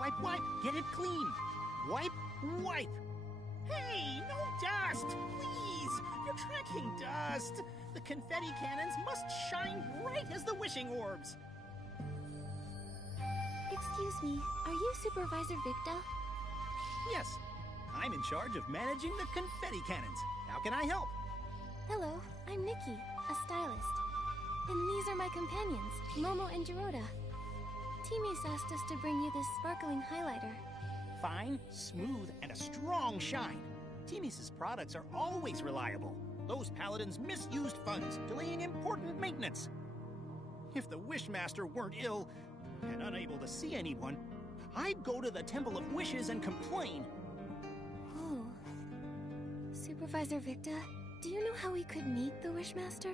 Wipe, wipe, get it clean. Wipe, wipe. Hey, no dust, please. You're tracking dust. The confetti cannons must shine bright as the wishing orbs. Excuse me, are you Supervisor Victa? Yes, I'm in charge of managing the confetti cannons. How can I help? Hello, I'm Nikki, a stylist. And these are my companions, Momo and Jiroda. Timmy's asked us to bring you this sparkling highlighter. Fine, smooth, and a strong shine. Timmy's products are always reliable. Those paladins misused funds, delaying important maintenance. If the Wishmaster weren't ill and unable to see anyone, I'd go to the Temple of Wishes and complain. Oh. Supervisor Victa, do you know how we could meet the Wishmaster?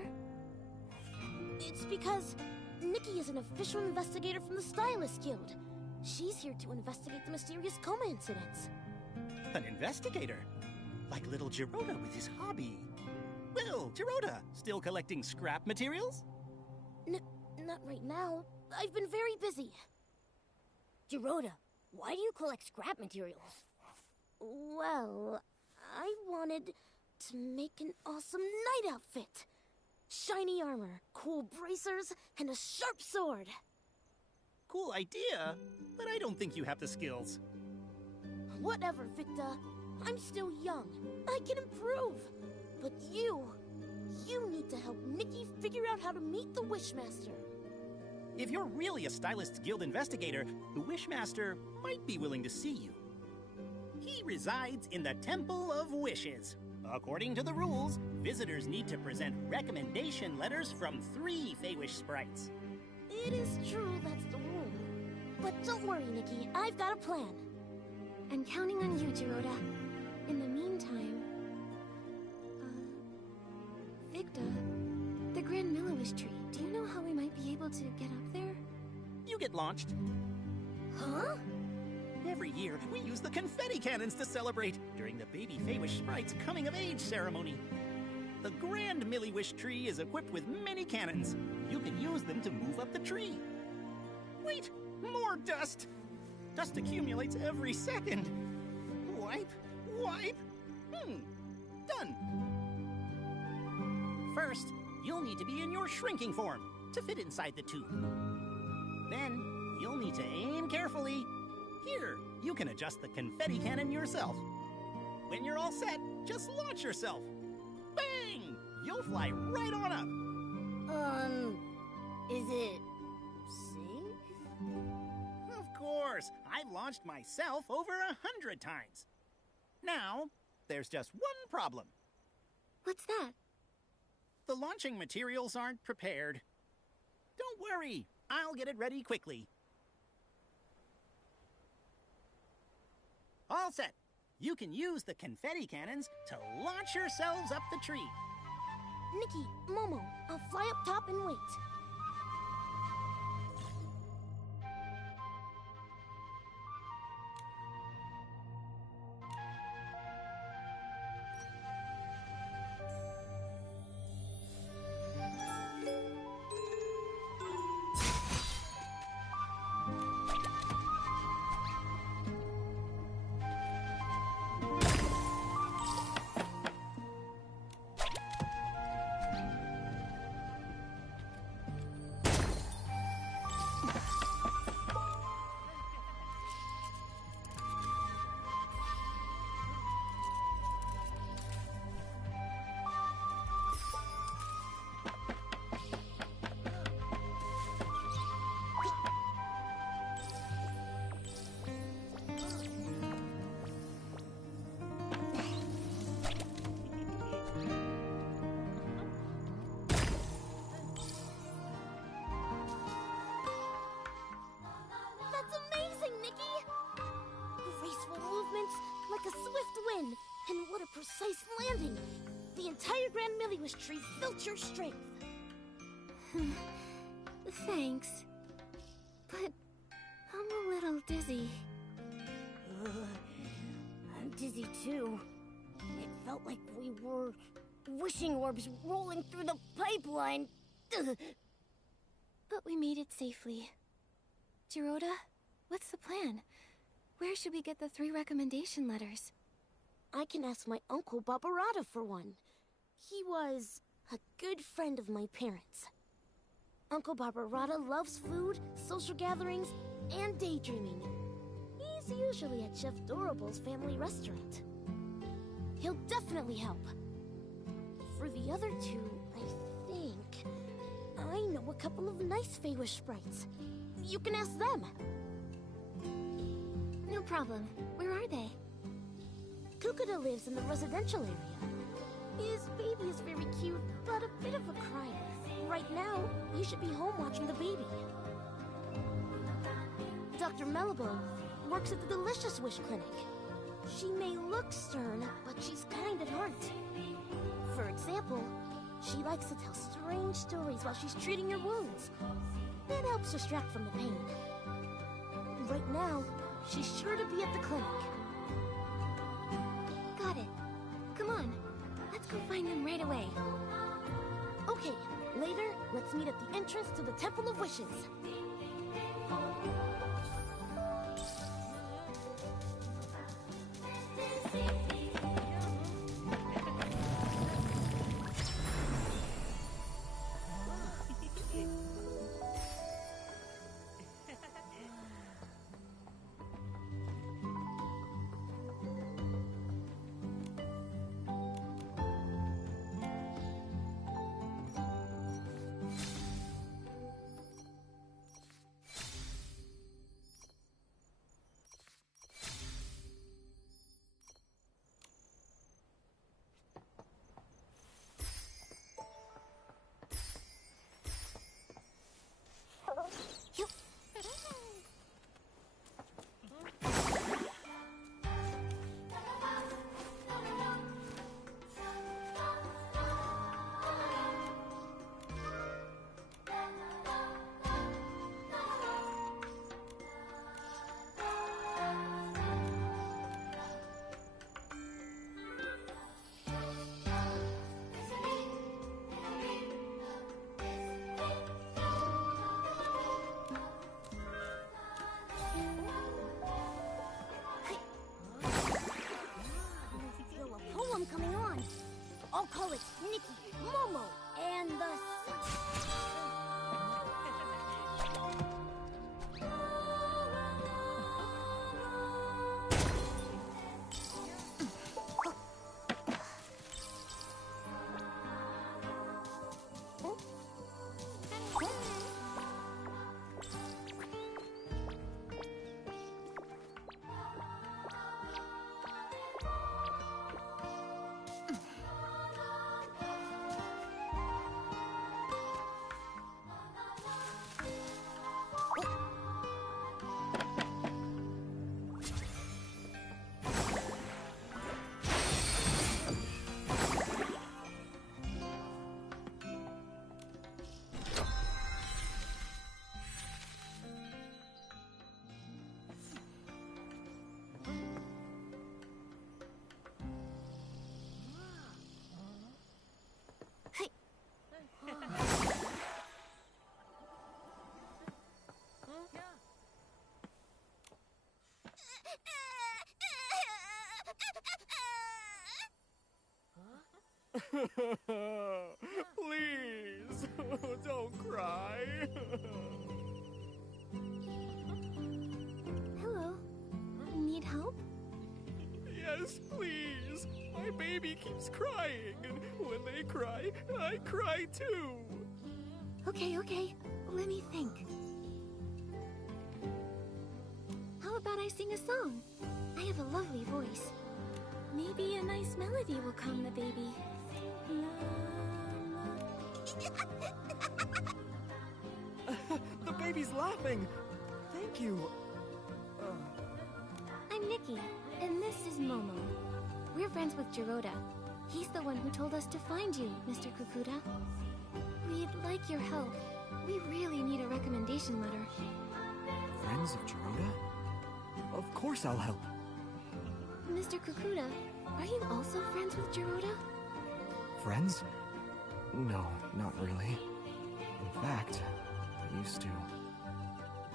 It's because Nikki is an official investigator from the Stylist Guild. She's here to investigate the mysterious coma incidents. An investigator? Like little Jiroda with his hobby. Well, Jiroda, still collecting scrap materials? Not right now. I've been very busy. Jiroda, why do you collect scrap materials? Well, I wanted to make an awesome night outfit. Shiny armor, cool bracers, and a sharp sword. Cool idea, but I don't think you have the skills. Whatever, Victa. I'm still young. I can improve. But you need to help Nikki figure out how to meet the Wishmaster. If you're really a Stylist Guild investigator, the Wishmaster might be willing to see you. He resides in the Temple of Wishes. According to the rules, visitors need to present recommendation letters from 3 Feywish sprites. It is true that's the rule. But don't worry, Nikki. I've got a plan. I'm counting on you, Jiroda. In the meantime... Victa, the Grand Milliwish tree, do you know how we might be able to get up there? You get launched. Huh? Every year, we use the confetti cannons to celebrate during the baby Feywish sprite's coming-of-age ceremony. The Grand Milliwish tree is equipped with many cannons. You can use them to move up the tree. Wait! More dust! Dust accumulates every second. Wipe, wipe. Done. First, you'll need to be in your shrinking form to fit inside the tube. Then, you'll need to aim carefully. Here, you can adjust the confetti cannon yourself. When you're all set, just launch yourself. Bang! You'll fly right on up. Is it safe? Of course, I've launched myself over 100 times. Now, there's just one problem. What's that? The launching materials aren't prepared. Don't worry, I'll get it ready quickly. All set. You can use the confetti cannons to launch yourselves up the tree. Nikki, Momo, I'll fly up top and wait. entire Grand Miliwish tree felt your strength. Thanks. But I'm a little dizzy. I'm dizzy too. It felt like we were wishing orbs rolling through the pipeline. But we made it safely. Jiroda, what's the plan? Where should we get the 3 recommendation letters? I can ask my uncle Barbarata for one. He was a good friend of my parents. Uncle Barbarata loves food, social gatherings, and daydreaming. He's usually at Chef Dorable's family restaurant. He'll definitely help. For the other 2, I think... I know a couple of nice Feywish sprites. You can ask them. No problem. Where are they? Kukuda lives in the residential area. His baby is very cute, but a bit of a crier. Right now, you should be home watching the baby. Dr. Malibu works at the Delicious Wish Clinic. She may look stern, but she's kind at heart. For example, she likes to tell strange stories while she's treating your wounds. That helps distract from the pain. Right now, she's sure to be at the clinic. Got it. Come on. Let's go find them right away. Okay, later, let's meet at the entrance to the Temple of Wishes. Coming on. I'll call it Nikki, Momo, and the Please, don't cry. Hello. Need help? Yes, please. My baby keeps crying, and when they cry, I cry too. Okay. Let me think. How about I sing a song? I have a lovely voice. Maybe a nice melody will calm the baby. The baby's laughing. Thank you. I'm Nikki, and this is Momo. We're friends with Jiroda. He's the one who told us to find you, Mr. Kukuda. We'd like your help. We really need a recommendation letter. Friends of Jiroda? Of course I'll help. Mr. Kukuda, are you also friends with Jiroda? Friends? No, not really. In fact, I used to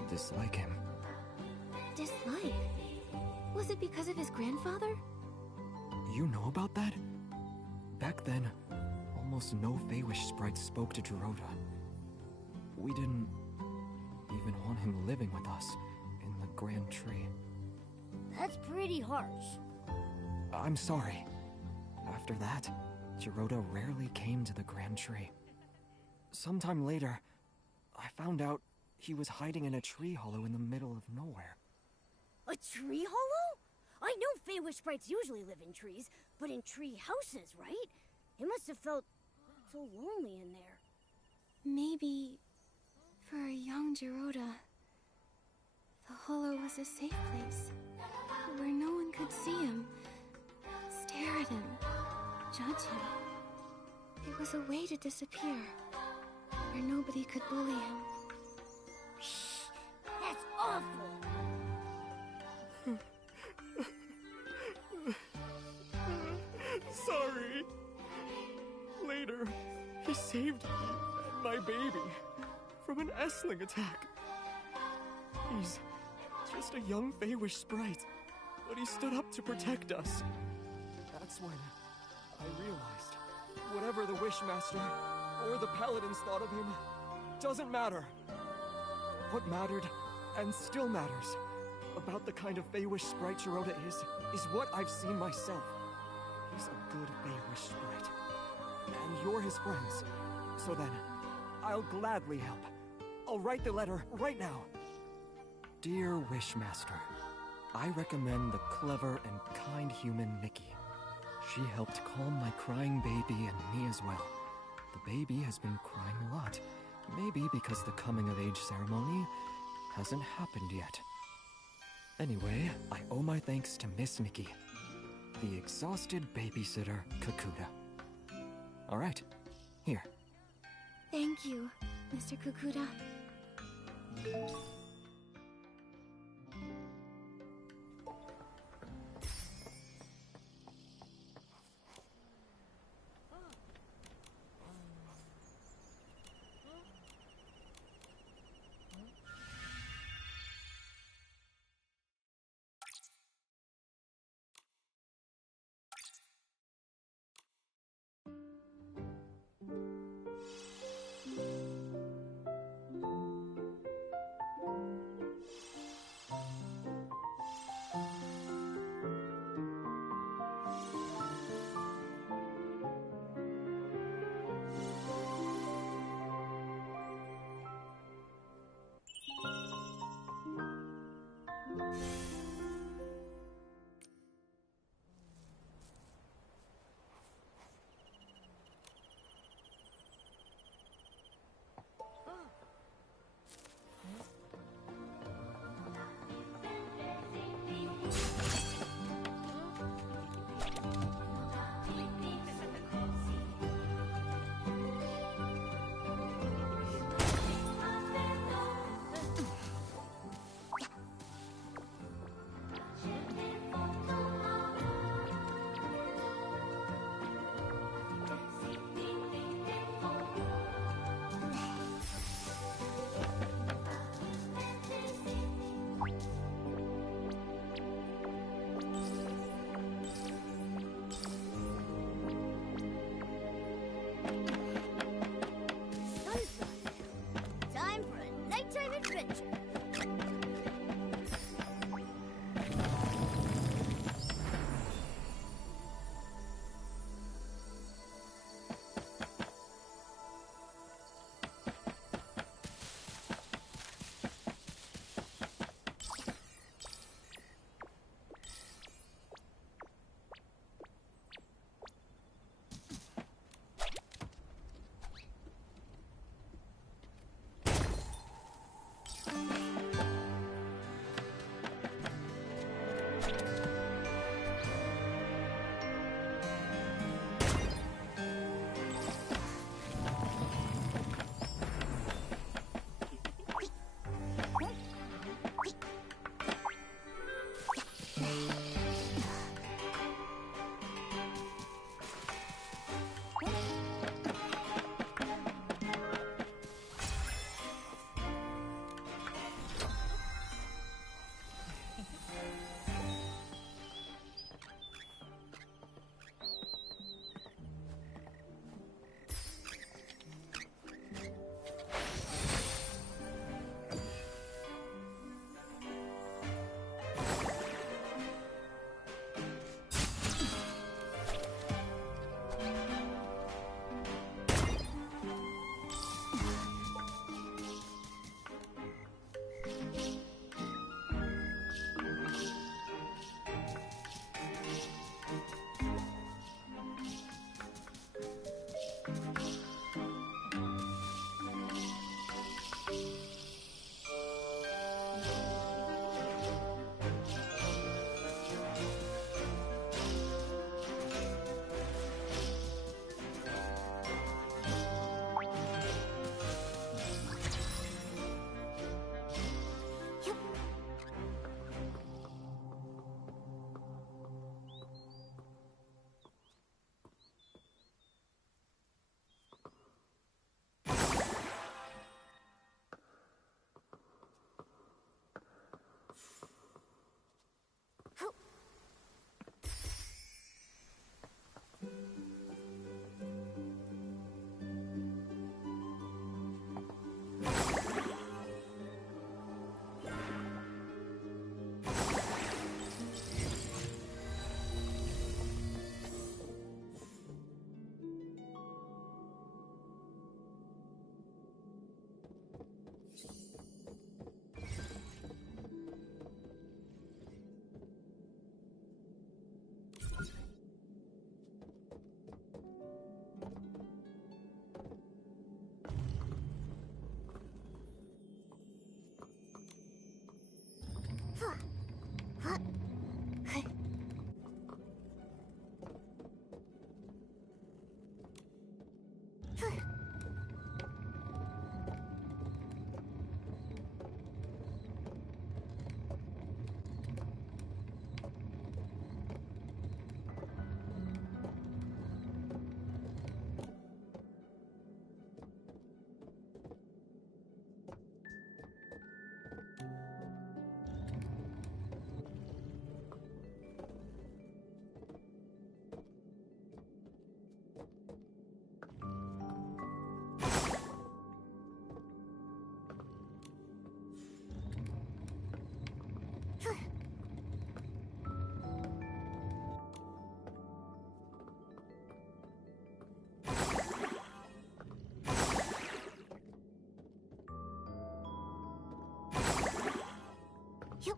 dislike him. Dislike? Was it because of his grandfather? You know about that? Back then, almost no Feywish sprites spoke to Jiroda. We didn't even want him living with us in the Grand Tree. That's pretty harsh. I'm sorry. After that, Jiroda rarely came to the Grand Tree. Sometime later, I found out he was hiding in a tree hollow in the middle of nowhere. A tree hollow? I know Feywish sprites usually live in trees, but in tree houses, right? It must have felt so lonely in there. Maybe for a young Jiroda, the hollow was a safe place where no one could see him, stare at him, judge him. It was a way to disappear, where nobody could bully him. That's awful! Sorry. Later, he saved me and my baby from an Essling attack. He's just a young Feywish sprite, but he stood up to protect us. That's when I realized whatever the Wishmaster or the Paladins thought of him doesn't matter. What mattered, and still matters, about the kind of Feywish sprite Jiroda is what I've seen myself. He's a good Feywish sprite. And you're his friends. So then, I'll gladly help. I'll write the letter right now. Dear Wishmaster, I recommend the clever and kind human Nikki. She helped calm my crying baby and me as well. The baby has been crying a lot. Maybe because the coming-of-age ceremony hasn't happened yet. Anyway, I owe my thanks to Miss Nikki, the exhausted babysitter Kakuda. Alright, here. Thank you, Mr. Kukuda. Yup.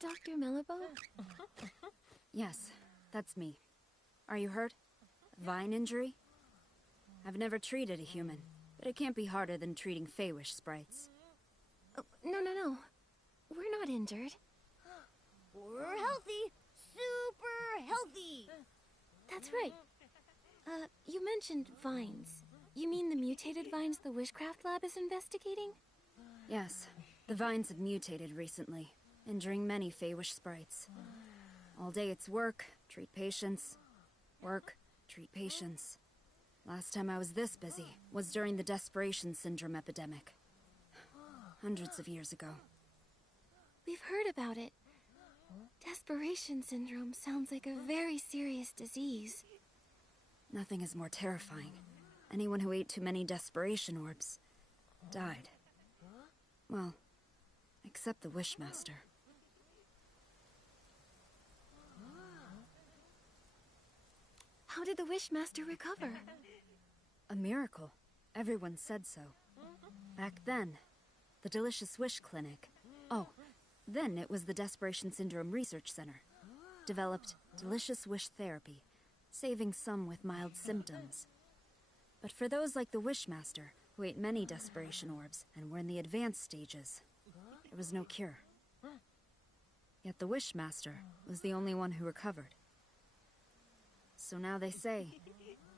Dr. Mellibo? Yes, that's me. Are you hurt? Vine injury? I've never treated a human, but it can't be harder than treating Feywish sprites. Oh, no. We're not injured. We're healthy! Super healthy! That's right. You mentioned vines. You mean the mutated vines the Wishcraft Lab is investigating? Yes, the vines have mutated recently, injuring many Feywish sprites. All day it's work, treat patients. Work, treat patients. Last time I was this busy was during the Desperation Syndrome epidemic. Hundreds of years ago. We've heard about it. Desperation Syndrome sounds like a very serious disease. Nothing is more terrifying. Anyone who ate too many desperation orbs died. Well, except the Wishmaster. How did the Wishmaster recover? A miracle. Everyone said so. Back then, the Delicious Wish Clinic. Oh, then it was the Desperation Syndrome Research Center. Developed Delicious Wish Therapy, saving some with mild symptoms. But for those like the Wishmaster, who ate many desperation orbs and were in the advanced stages, there was no cure. Yet the Wishmaster was the only one who recovered. So now they say,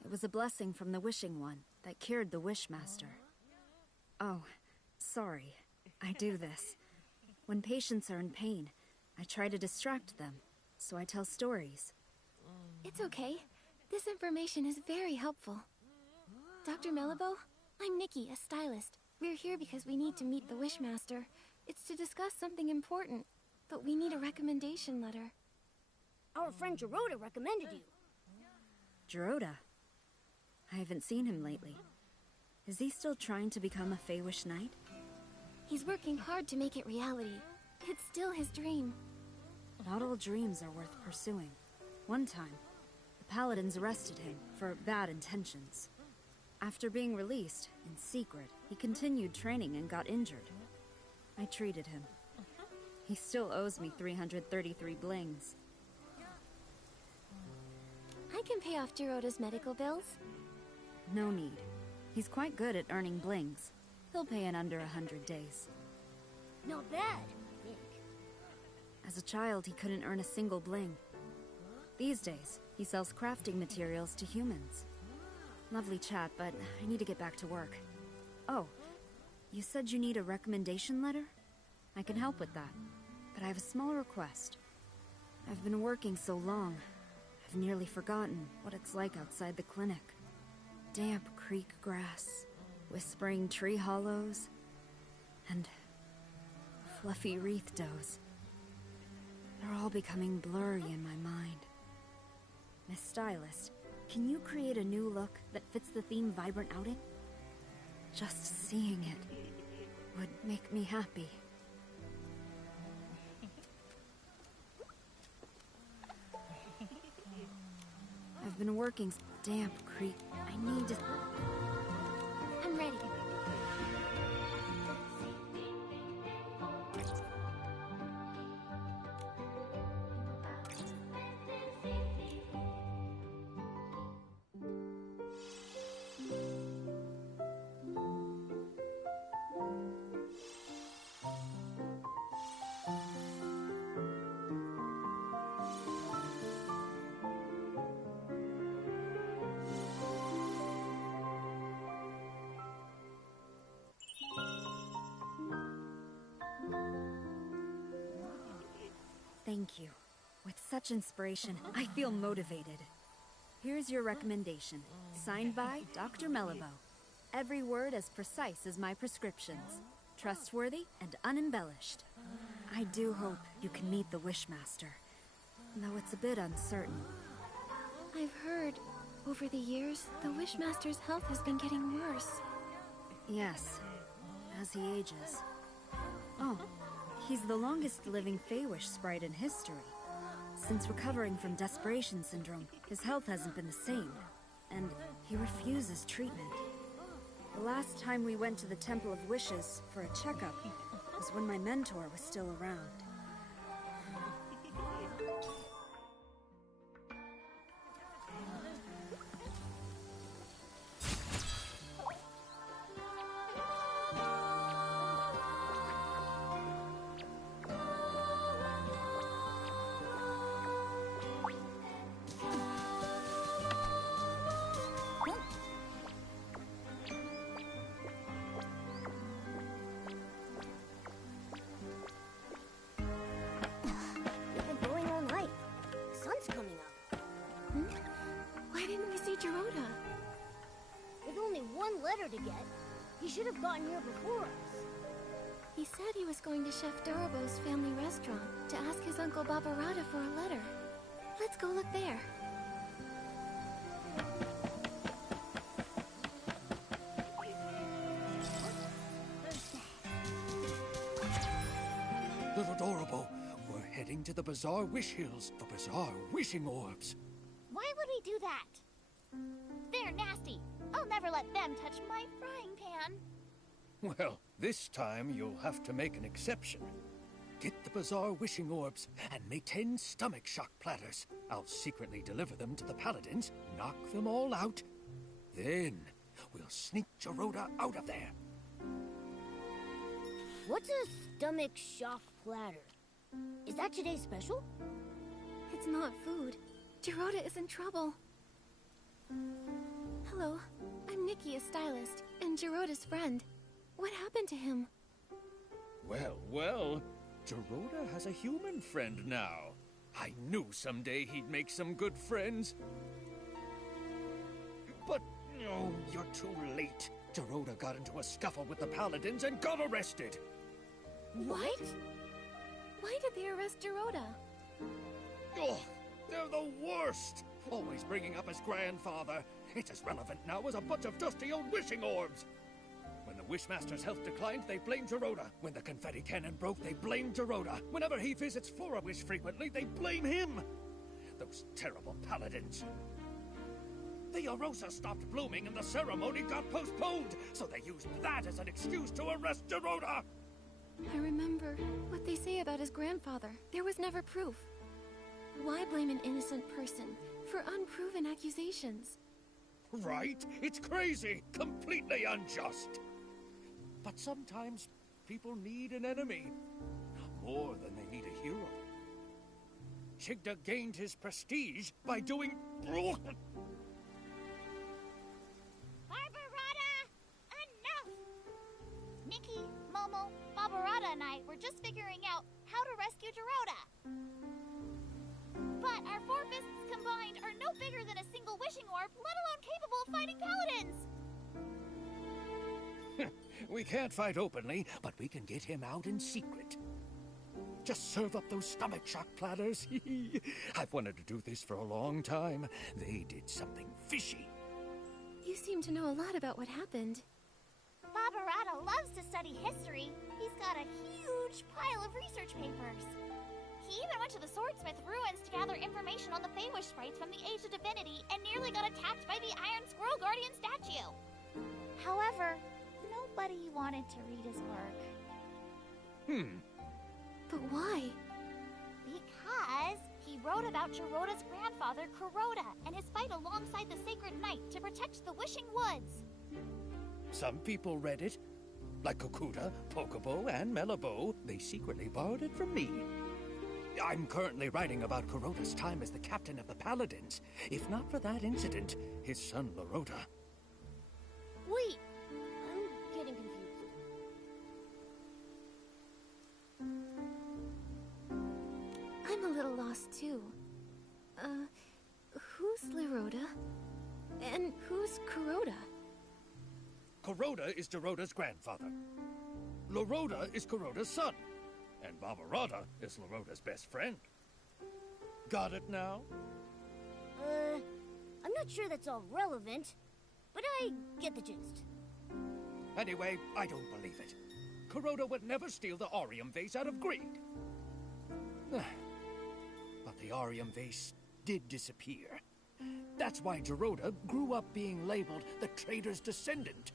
it was a blessing from the Wishing One that cured the Wishmaster. Oh, sorry. I do this. When patients are in pain, I try to distract them, so I tell stories. It's okay. This information is very helpful. Dr. Melibo, I'm Nikki, a stylist. We're here because we need to meet the Wishmaster. It's to discuss something important, but we need a recommendation letter. Our friend Geroda recommended you. Geroda? I haven't seen him lately. Is he still trying to become a Feywish Knight? He's working hard to make it reality. It's still his dream. Not all dreams are worth pursuing. One time, the Paladins arrested him for bad intentions. After being released, in secret, he continued training and got injured. I treated him. He still owes me 333 blings. I can pay off Geroda's medical bills. No need. He's quite good at earning blings. He'll pay in under 100 days. Not bad, Nick. As a child, he couldn't earn a single bling. These days, he sells crafting materials to humans. Lovely chat, but I need to get back to work. Oh, you said you need a recommendation letter? I can help with that, but I have a small request. I've been working so long, I've nearly forgotten what it's like outside the clinic. Damp creek grass, whispering tree hollows, and fluffy wreath does. They're all becoming blurry in my mind. Miss Stylist, can you create a new look that fits the theme Vibrant Outing? Just seeing it would make me happy. I've been working Damp Creek. I need to... I'm ready. Thank you. With such inspiration, I feel motivated. Here's your recommendation, signed by Dr. Melibo. Every word as precise as my prescriptions. Trustworthy and unembellished. I do hope you can meet the Wishmaster, though it's a bit uncertain. I've heard, over the years, the Wishmaster's health has been getting worse. Yes, as he ages. Oh, he's the longest living Feywish sprite in history. Since recovering from Desperation Syndrome, his health hasn't been the same, and he refuses treatment. The last time we went to the Temple of Wishes for a checkup was when my mentor was still around. We've been going all night. The sun's coming up. Why didn't we see Geroda? With only one letter to get, he should have gotten here before us. He said he was going to Chef Dorobo's family restaurant to ask his Uncle Babarada for a letter. Let's go look there. Little Dorobo, we're heading to the Bazaar Wish Hills for Bazaar Wishing Orbs. Why would we do that? They're nasty. I'll never let them touch my frying pan. Well, this time you'll have to make an exception. Get the bizarre wishing orbs and make 10 stomach shock platters. I'll secretly deliver them to the paladins, knock them all out. Then we'll sneak Geroda out of there. What's a stomach shock platter? Is that today's special? It's not food. Geroda is in trouble. Hello, I'm Nikki, a stylist, and Geroda's friend. What happened to him? Well, well, Geroda has a human friend now. I knew someday he'd make some good friends. But, no, you're too late. Geroda got into a scuffle with the paladins and got arrested. What? Why did they arrest Geroda? Oh, they're the worst! Always bringing up his grandfather. It's as relevant now as a bunch of dusty old wishing orbs. When the Wishmaster's health declined, they blamed Geroda. When the confetti cannon broke, they blamed Geroda. Whenever he visits For-a-Wish frequently, they blame him. Those terrible paladins. The Arosa stopped blooming and the ceremony got postponed, so they used that as an excuse to arrest Geroda. I remember what they say about his grandfather. There was never proof. Why blame an innocent person for unproven accusations? Right? It's crazy. Completely unjust. But sometimes people need an enemy. More than they need a hero. Chigda gained his prestige by doing... Barbarata! Enough! Nikki, Momo, Barbarata and I were just figuring out how to rescue Geroda. But our 4 fists combined are no bigger than a single wishing orb, let alone capable of fighting paladins! We can't fight openly, but we can get him out in secret. Just serve up those stomach shock platters. I've wanted to do this for a long time. They did something fishy. You seem to know a lot about what happened. Barbarata loves to study history. He's got a huge pile of research papers. He even went to the Swordsmith ruins to gather information on the Feywish sprites from the Age of Divinity and nearly got attacked by the Iron Squirrel Guardian statue. However, nobody wanted to read his work. But why? Because he wrote about Geroda's grandfather, Kuroda, and his fight alongside the Sacred Knight to protect the Wishing Woods. Some people read it. Like Kokuda, Pokobo, and Melabo, they secretly borrowed it from me. I'm currently writing about Kuroda's time as the captain of the Paladins. If not for that incident, his son Lorota. Wait, I'm getting confused. I'm a little lost too. Who's Lorota? And who's Kuroda? Kuroda is Geroda's grandfather. Lorota is Kuroda's son. And Barbarata is Lorota's best friend. Got it now? I'm not sure that's all relevant, but I get the gist. Anyway, I don't believe it. Kuroda would never steal the Aurium vase out of greed. But the Aurium vase did disappear. That's why Geroda grew up being labeled the traitor's descendant.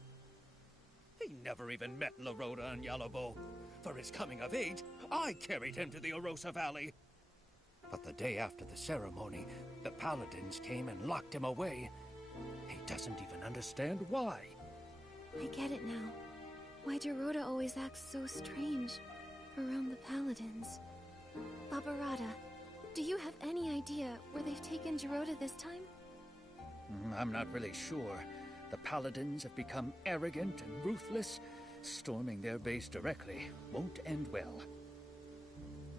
He never even met Lorota and Yalobo. For his coming of age, I carried him to the Arosa Valley. But the day after the ceremony, the Paladins came and locked him away. He doesn't even understand why. I get it now. Why Geroda always acts so strange around the Paladins. Barbarata, do you have any idea where they've taken Geroda this time? I'm not really sure. The Paladins have become arrogant and ruthless. Storming their base directly won't end well.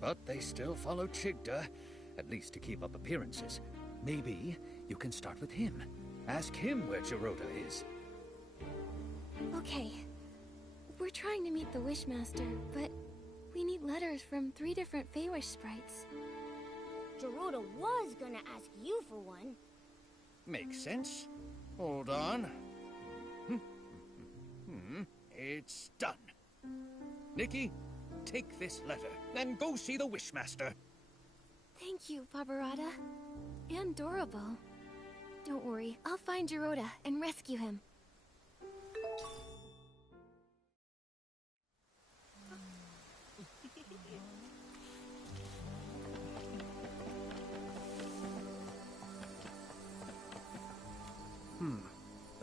But they still follow Chigda, at least to keep up appearances. Maybe you can start with him. Ask him where Geroda is. Okay. We're trying to meet the Wishmaster, but we need letters from 3 different Feywish sprites. Geroda was gonna ask you for one. Makes sense. Hold on. It's done. Nikki, take this letter, and go see the Wishmaster. Thank you, Barbarata. And Dorable. Don't worry, I'll find Giroda and rescue him.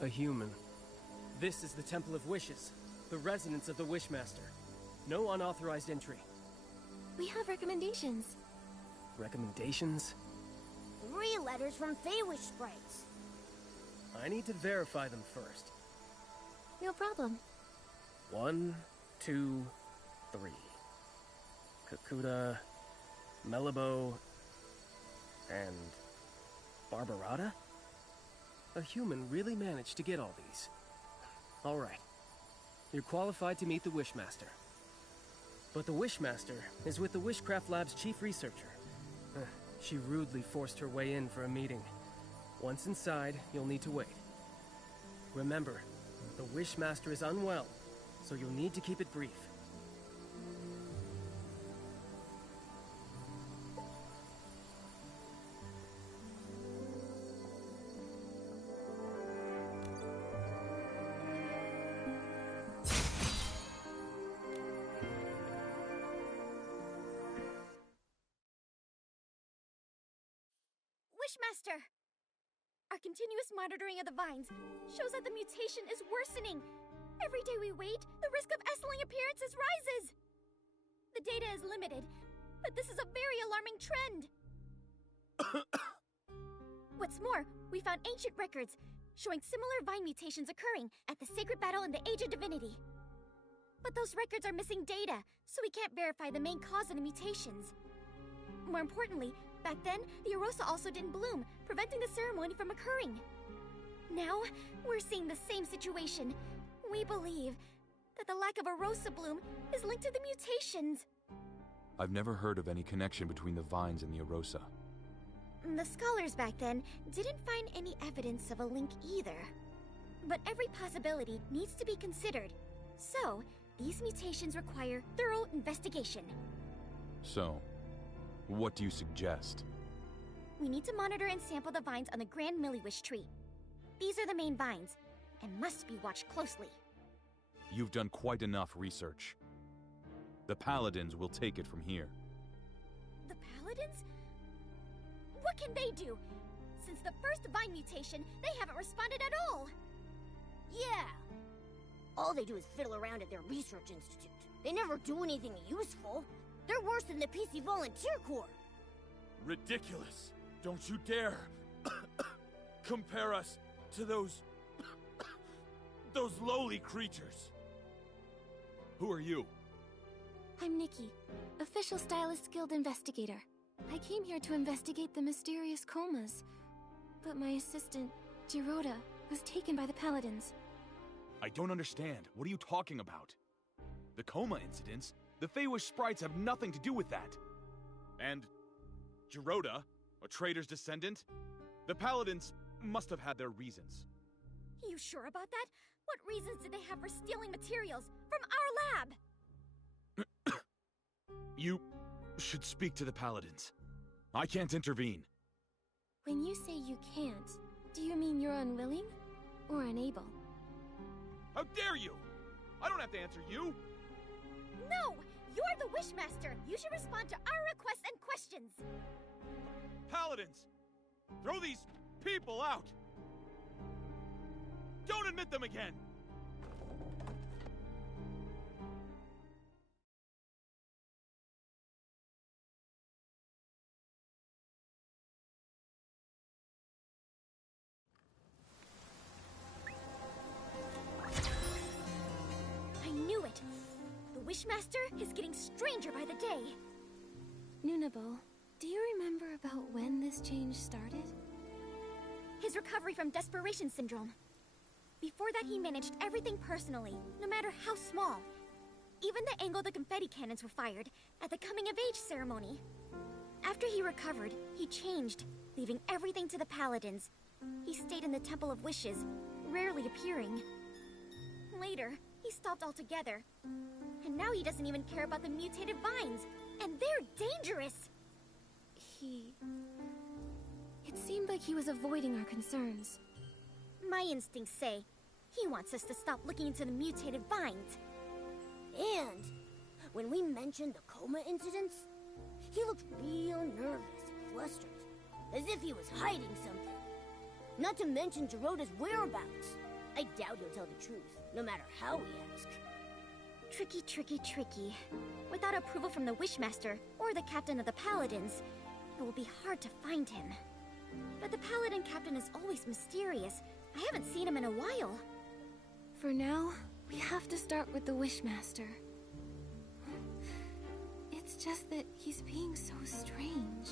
A human. This is the Temple of Wishes, the residence of the Wishmaster. No unauthorized entry. We have recommendations. Recommendations? 3 letters from Feywish sprites. I need to verify them first. No problem. 1, 2, 3. Kakuta, Melabo, and Barbarata? A human really managed to get all these. All right. You're qualified to meet the Wishmaster. But the Wishmaster is with the Wishcraft Lab's chief researcher. She rudely forced her way in for a meeting. Once inside, you'll need to wait. Remember, the Wishmaster is unwell, so you'll need to keep it brief. Wishmaster! Our continuous monitoring of the vines shows that the mutation is worsening. Every day we wait, the risk of S-ling appearances rises. The data is limited, but this is a very alarming trend. What's more, we found ancient records showing similar vine mutations occurring at the Sacred Battle in the Age of Divinity. But those records are missing data, so we can't verify the main cause of the mutations. More importantly, back then, the Arosa also didn't bloom, preventing the ceremony from occurring. Now, we're seeing the same situation. We believe that the lack of Arosa bloom is linked to the mutations. I've never heard of any connection between the vines and the Arosa. The scholars back then didn't find any evidence of a link either. But every possibility needs to be considered. So, these mutations require thorough investigation. So, what do you suggest? We need to monitor and sample the vines on the Grand Milliwish tree. These are the main vines, and must be watched closely. You've done quite enough research. The Paladins will take it from here. The Paladins? What can they do? Since the first vine mutation, they haven't responded at all. Yeah. All they do is fiddle around at their research institute. They never do anything useful. They're worse than the PC Volunteer Corps. Ridiculous. Don't you dare compare us to those lowly creatures. Who are you? I'm Nikki, official Stylist Guild investigator. I came here to investigate the mysterious comas. But my assistant, Giroda, was taken by the Paladins. I don't understand. What are you talking about? The coma incidents? The Feywish sprites have nothing to do with that. And Giroda, a traitor's descendant? The Paladins must have had their reasons. You sure about that? What reasons did they have for stealing materials from our lab? You should speak to the Paladins. I can't intervene. When you say you can't, do you mean you're unwilling or unable? How dare you! I don't have to answer you! No! You're the Wishmaster! You should respond to our requests and questions! Paladins! Throw these people out! Don't admit them again! I knew it! The Wishmaster is getting stranger by the day. Nunabo, do you remember about when this change started? His recovery from desperation syndrome. Before that, he managed everything personally, no matter how small. Even the angle the confetti cannons were fired at the coming-of-age ceremony. After he recovered, he changed, leaving everything to the Paladins. He stayed in the Temple of Wishes, rarely appearing. Later, he stopped altogether. And now he doesn't even care about the mutated vines. And they're dangerous! It It seemed like he was avoiding our concerns. My instincts say he wants us to stop looking into the mutated vines. And when we mentioned the coma incidents, he looked real nervous and flustered, as if he was hiding something. Not to mention Geroda's whereabouts. I doubt he'll tell the truth, no matter how we ask. Tricky, tricky, tricky. Without approval from the Wishmaster or the captain of the Paladins, it will be hard to find him. But the Paladin captain is always mysterious. I haven't seen him in a while. For now, we have to start with the Wishmaster. It's just that he's being so strange.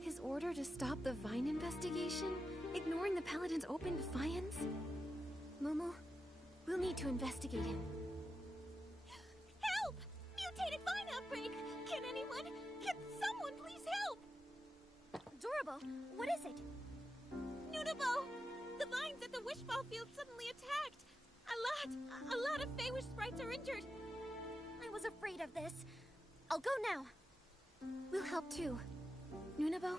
His order to stop the Vine investigation, ignoring the Paladin's open defiance? Momo, we'll need to investigate him. Help! Mutated vine outbreak! Can someone please help? Dorabo, what is it? Nunabo! The vines at the Wishball Field suddenly attacked! A lot of Feywish sprites are injured! I was afraid of this. I'll go now. We'll help too. Nunabo,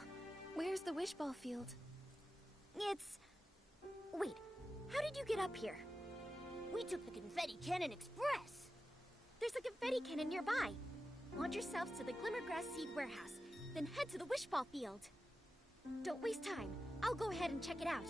where's the Wishball Field? It's... Wait, how did you get up here? We took the Confetti Cannon Express. There's a confetti cannon nearby. Launch yourselves to the Glimmergrass Seed Warehouse, then head to the Wishball Field. Don't waste time. I'll go ahead and check it out.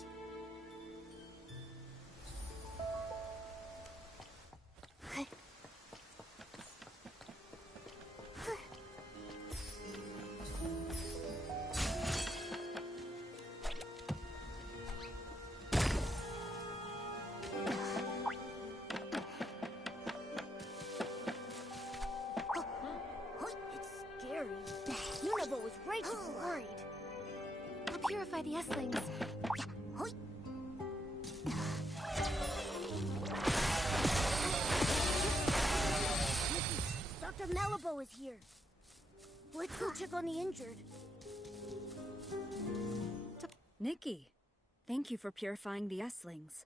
Nunabo was right to be worried. I'll purify the Esslings. Dr. Malibu is here. Let's go check on the injured. Nikki, thank you for purifying the Esslings.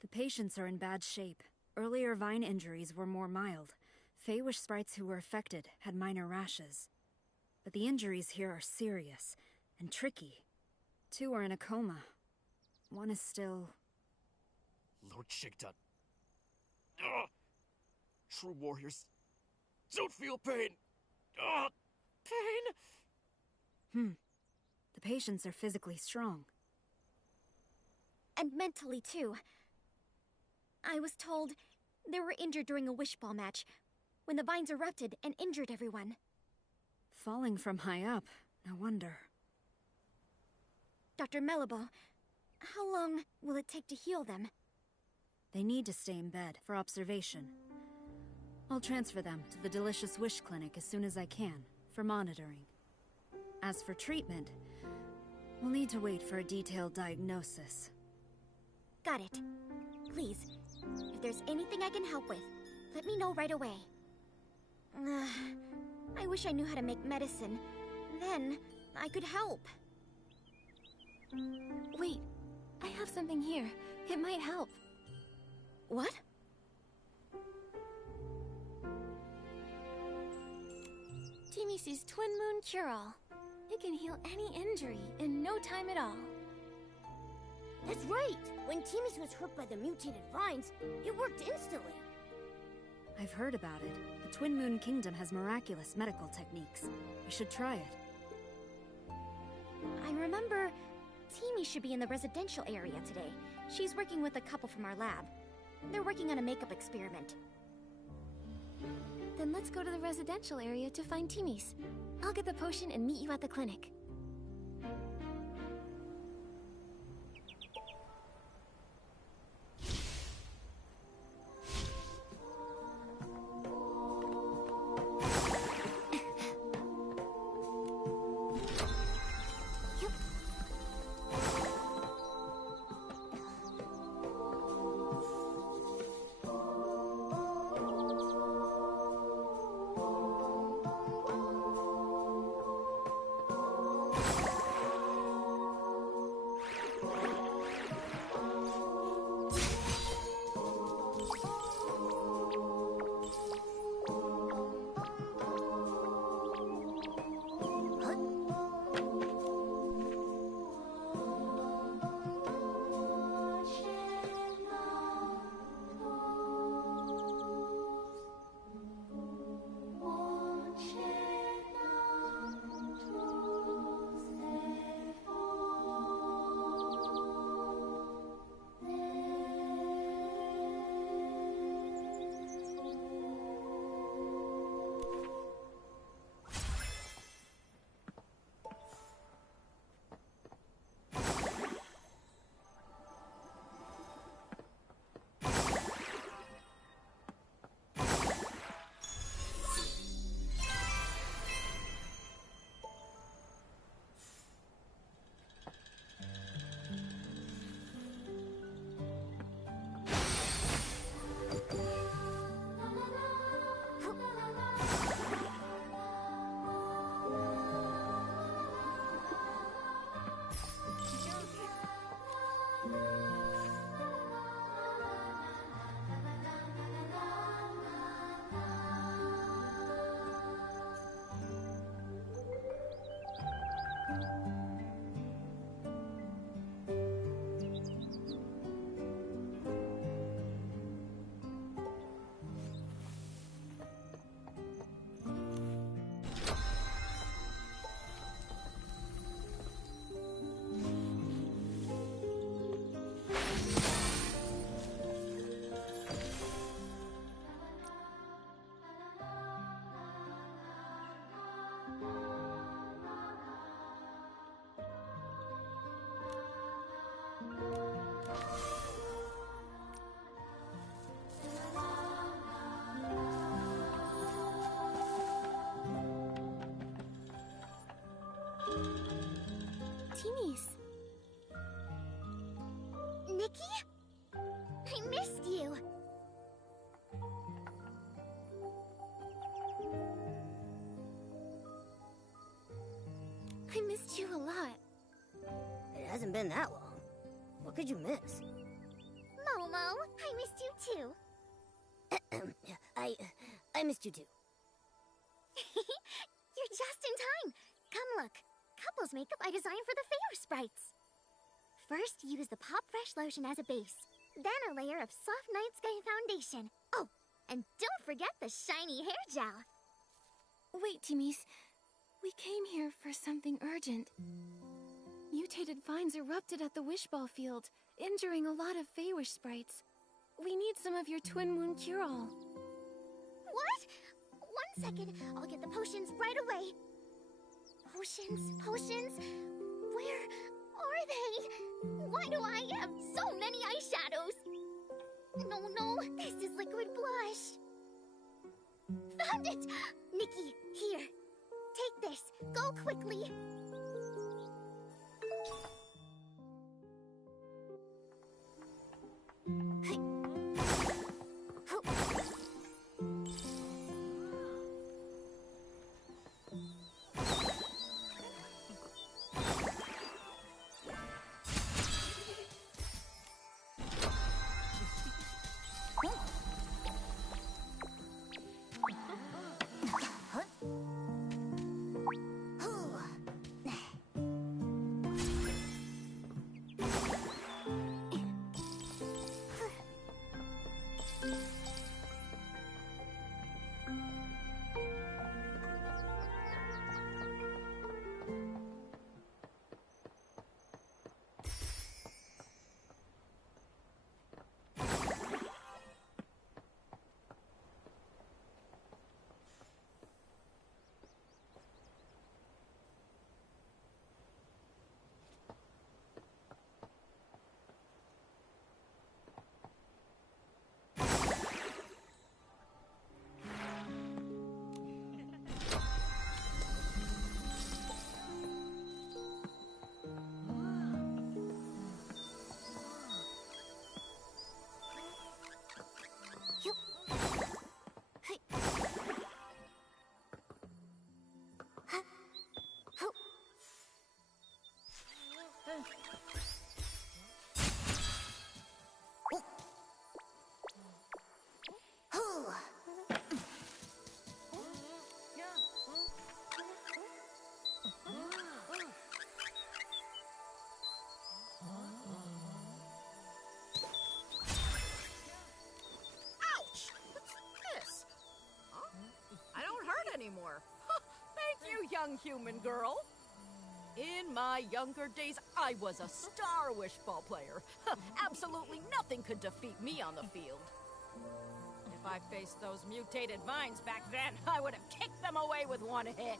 The patients are in bad shape. Earlier Vine injuries were more mild. Feywish sprites who were affected had minor rashes. But the injuries here are serious and tricky. 2 are in a coma. 1 is still... Lord Shigdun. Ugh. True warriors don't feel pain. Ugh. Pain? The patients are physically strong. And mentally, too. I was told they were injured during a wishball match, when the vines erupted and injured everyone. Falling from high up, no wonder. Dr. Malibu, how long will it take to heal them? They need to stay in bed for observation. I'll transfer them to the Delicious Wish Clinic as soon as I can, for monitoring. As for treatment, we'll need to wait for a detailed diagnosis. Got it. Please, if there's anything I can help with, let me know right away. I wish I knew how to make medicine. Then, I could help. Wait, I have something here. It might help. What? Timisi's Twin Moon Cure-All. It can heal any injury in no time at all. That's right! When Timis was hurt by the mutated vines, it worked instantly. I've heard about it. The Twin Moon Kingdom has miraculous medical techniques. We should try it. I remember Timi should be in the residential area today. She's working with a couple from our lab. They're working on a makeup experiment. Then let's go to the residential area to find Timis. I'll get the potion and meet you at the clinic. Teenies. Nikki? I missed you. I missed you a lot. It hasn't been that long. What could you miss? Momo, I missed you too. I missed you too. You're just in time. Come look. Couples makeup I designed for the Fair Sprites. First, use the Pop Fresh lotion as a base. Then a layer of soft night sky foundation. Oh, and don't forget the shiny hair gel. Wait, Teenies. We came here for something urgent. Mutated vines erupted at the Wishball field, injuring a lot of Feywish sprites. We need some of your Twin Moon cure-all. What? 1 second. I'll get the potions right away. Potions? Where are they? Why do I have so many eyeshadows? No, this is liquid blush. Found it! Nikki, here. Take this. Go quickly. Anymore. Thank you, young human girl. In my younger days, I was a star wishball player. Absolutely nothing could defeat me on the field. If I faced those mutated vines back then, I would have kicked them away with one hit.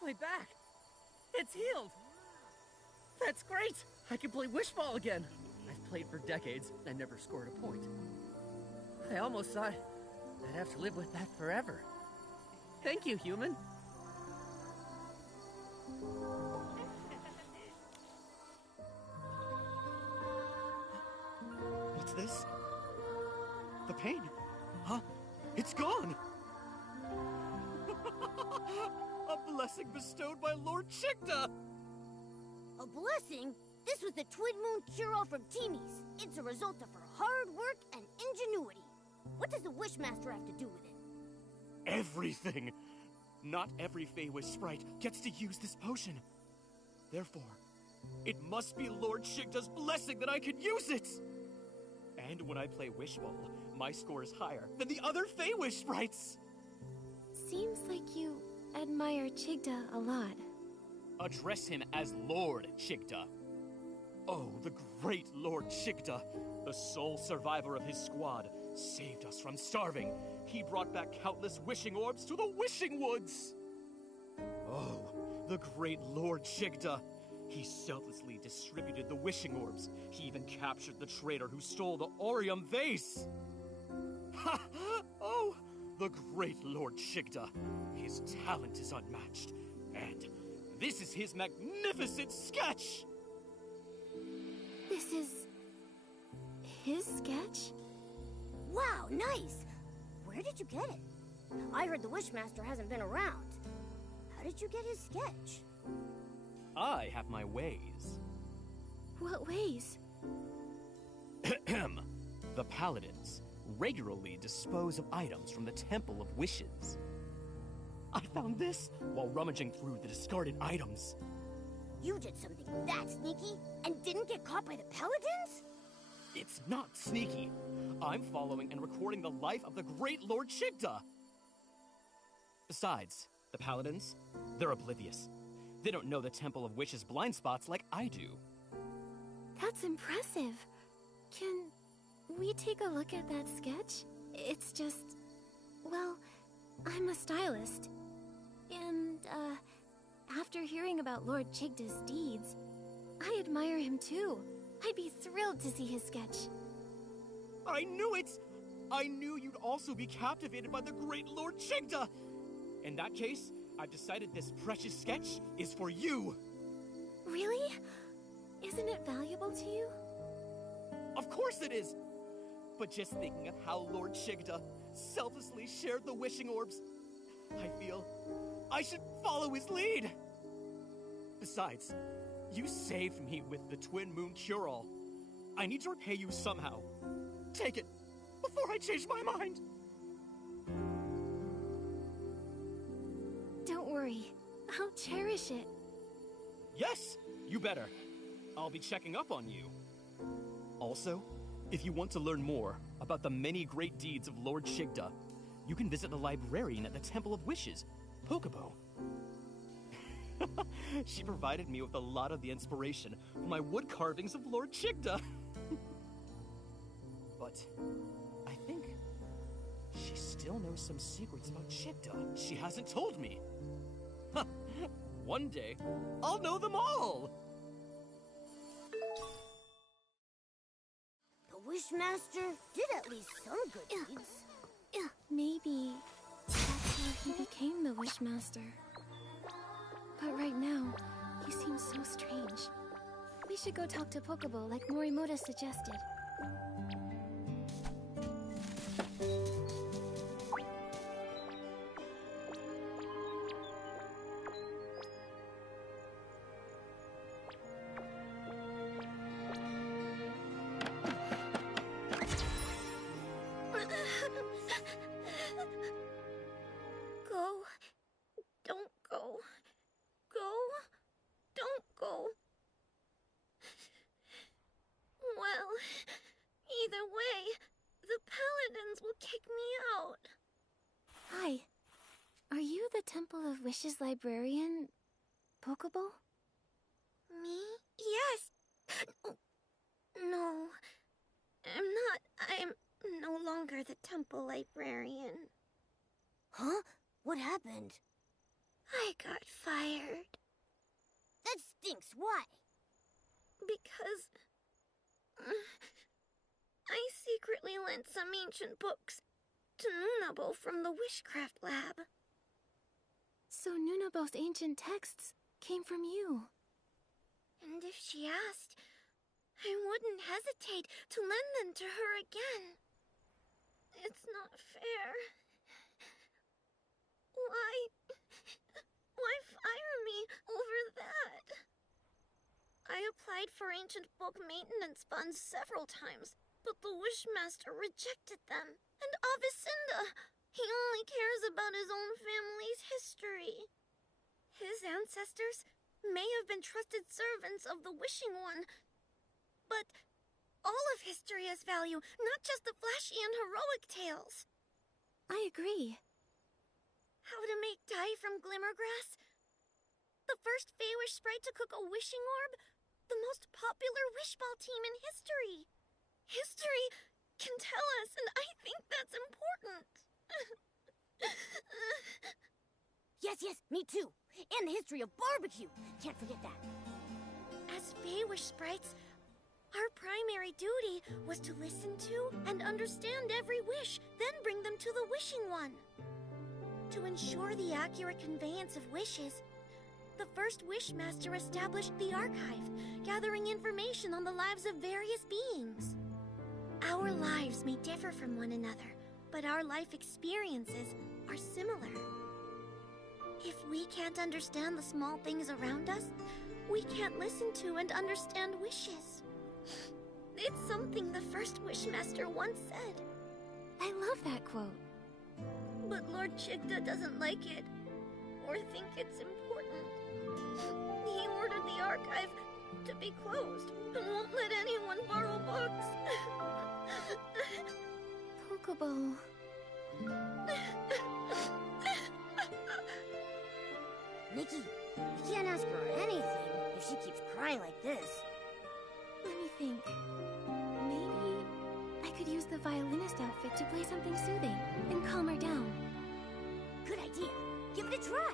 My back! It's healed! That's great! I can play wishball again! I've played for decades and never scored a point. I almost thought I'd have to live with that forever. Thank you, human. this? The pain, huh? It's gone! A blessing bestowed by Lord Chigda! A blessing? This was the Twin Moon cure-all from Teamies. It's a result of her hard work and ingenuity. What does the Wishmaster have to do with it? Everything! Not every Feywish sprite gets to use this potion. Therefore, it must be Lord Chigda's blessing that I can use it! And when I play Wish Ball, my score is higher than the other Feywish sprites! Seems like you admire Chigda a lot. Address him as Lord Chigda. Oh, the great Lord Chigda, the sole survivor of his squad, saved us from starving. He brought back countless wishing orbs to the Wishing Woods! Oh, the great Lord Chigda. He selflessly distributed the wishing orbs. He even captured the traitor who stole the Orium vase. Ha! Oh, the great Lord Chigda. His talent is unmatched. And this is his magnificent sketch! This is... his sketch? Wow, nice! Where did you get it? I heard the Wishmaster hasn't been around. How did you get his sketch? I have my ways. What ways? The Paladins regularly dispose of items from the Temple of Wishes. I found this while rummaging through the discarded items. You did something that sneaky and didn't get caught by the Paladins? It's not sneaky. I'm following and recording the life of the great Lord Chigda. Besides, the Paladins, they're oblivious. They don't know the Temple of Wishes blind spots like I do. That's impressive. Can we take a look at that sketch? It's just... well, I'm a stylist. And, after hearing about Lord Chigda's deeds, I admire him too. I'd be thrilled to see his sketch. I knew it! I knew you'd also be captivated by the great Lord Chigda! In that case, I've decided this precious sketch is for you! Really? Isn't it valuable to you? Of course it is! But just thinking of how Lord Chigda selflessly shared the wishing orbs, I feel I should follow his lead! Besides, you saved me with the Twin Moon cure-all. I need to repay you somehow. Take it, before I change my mind! Don't worry. I'll cherish it. Yes, you better. I'll be checking up on you. Also, if you want to learn more about the many great deeds of Lord Chigda, you can visit the librarian at the Temple of Wishes, Pokébo. She provided me with a lot of the inspiration for my wood carvings of Lord Chigda. But I think she still knows some secrets about Chigda she hasn't told me. One day, I'll know them all! The Wishmaster did at least some good deeds. Maybe that's how he became the Wishmaster. But right now, he seems so strange. We should go talk to Pokébo like Morimoto suggested. Go. Don't go. Go. Don't go. Well, either way, the Paladins will kick me out. Hi. Are you the Temple of Wishes librarian, Pokébo? Me? Yes. No. I'm not. I'm no longer the temple librarian. Huh? What happened? I got fired. That stinks. Why? Because I secretly lent some ancient books to Nunabo from the Wishcraft Lab. So Nunabo's ancient texts came from you. And if she asked, I wouldn't hesitate to lend them to her again. It's not fair. Why fire me over that? I applied for ancient book maintenance funds several times, but the Wishmaster rejected them. And Avicenda, he only cares about his own family's history. His ancestors may have been trusted servants of the Wishing One, but all of history has value, not just the flashy and heroic tales. I agree. How to make dye from glimmergrass? The first Feywish sprite to cook a wishing orb? The most popular wishball team in history. History can tell us, and I think that's important. Yes, me too. And the history of barbecue. Can't forget that. As Feywish sprites, our primary duty was to listen to and understand every wish, then bring them to the Wishing One. To ensure the accurate conveyance of wishes, the first Wishmaster established the Archive, gathering information on the lives of various beings. Our lives may differ from one another, but our life experiences are similar. If we can't understand the small things around us, we can't listen to and understand wishes. It's something the first Wishmaster once said. I love that quote. But Lord Chigda doesn't like it, or think it's important. He ordered the archive to be closed and won't let anyone borrow books. Pokeball. Nikki, we can't ask her anything if she keeps crying like this. Let me think. Maybe I could use the violinist outfit to play something soothing and calm her down. Good idea. Give it a try.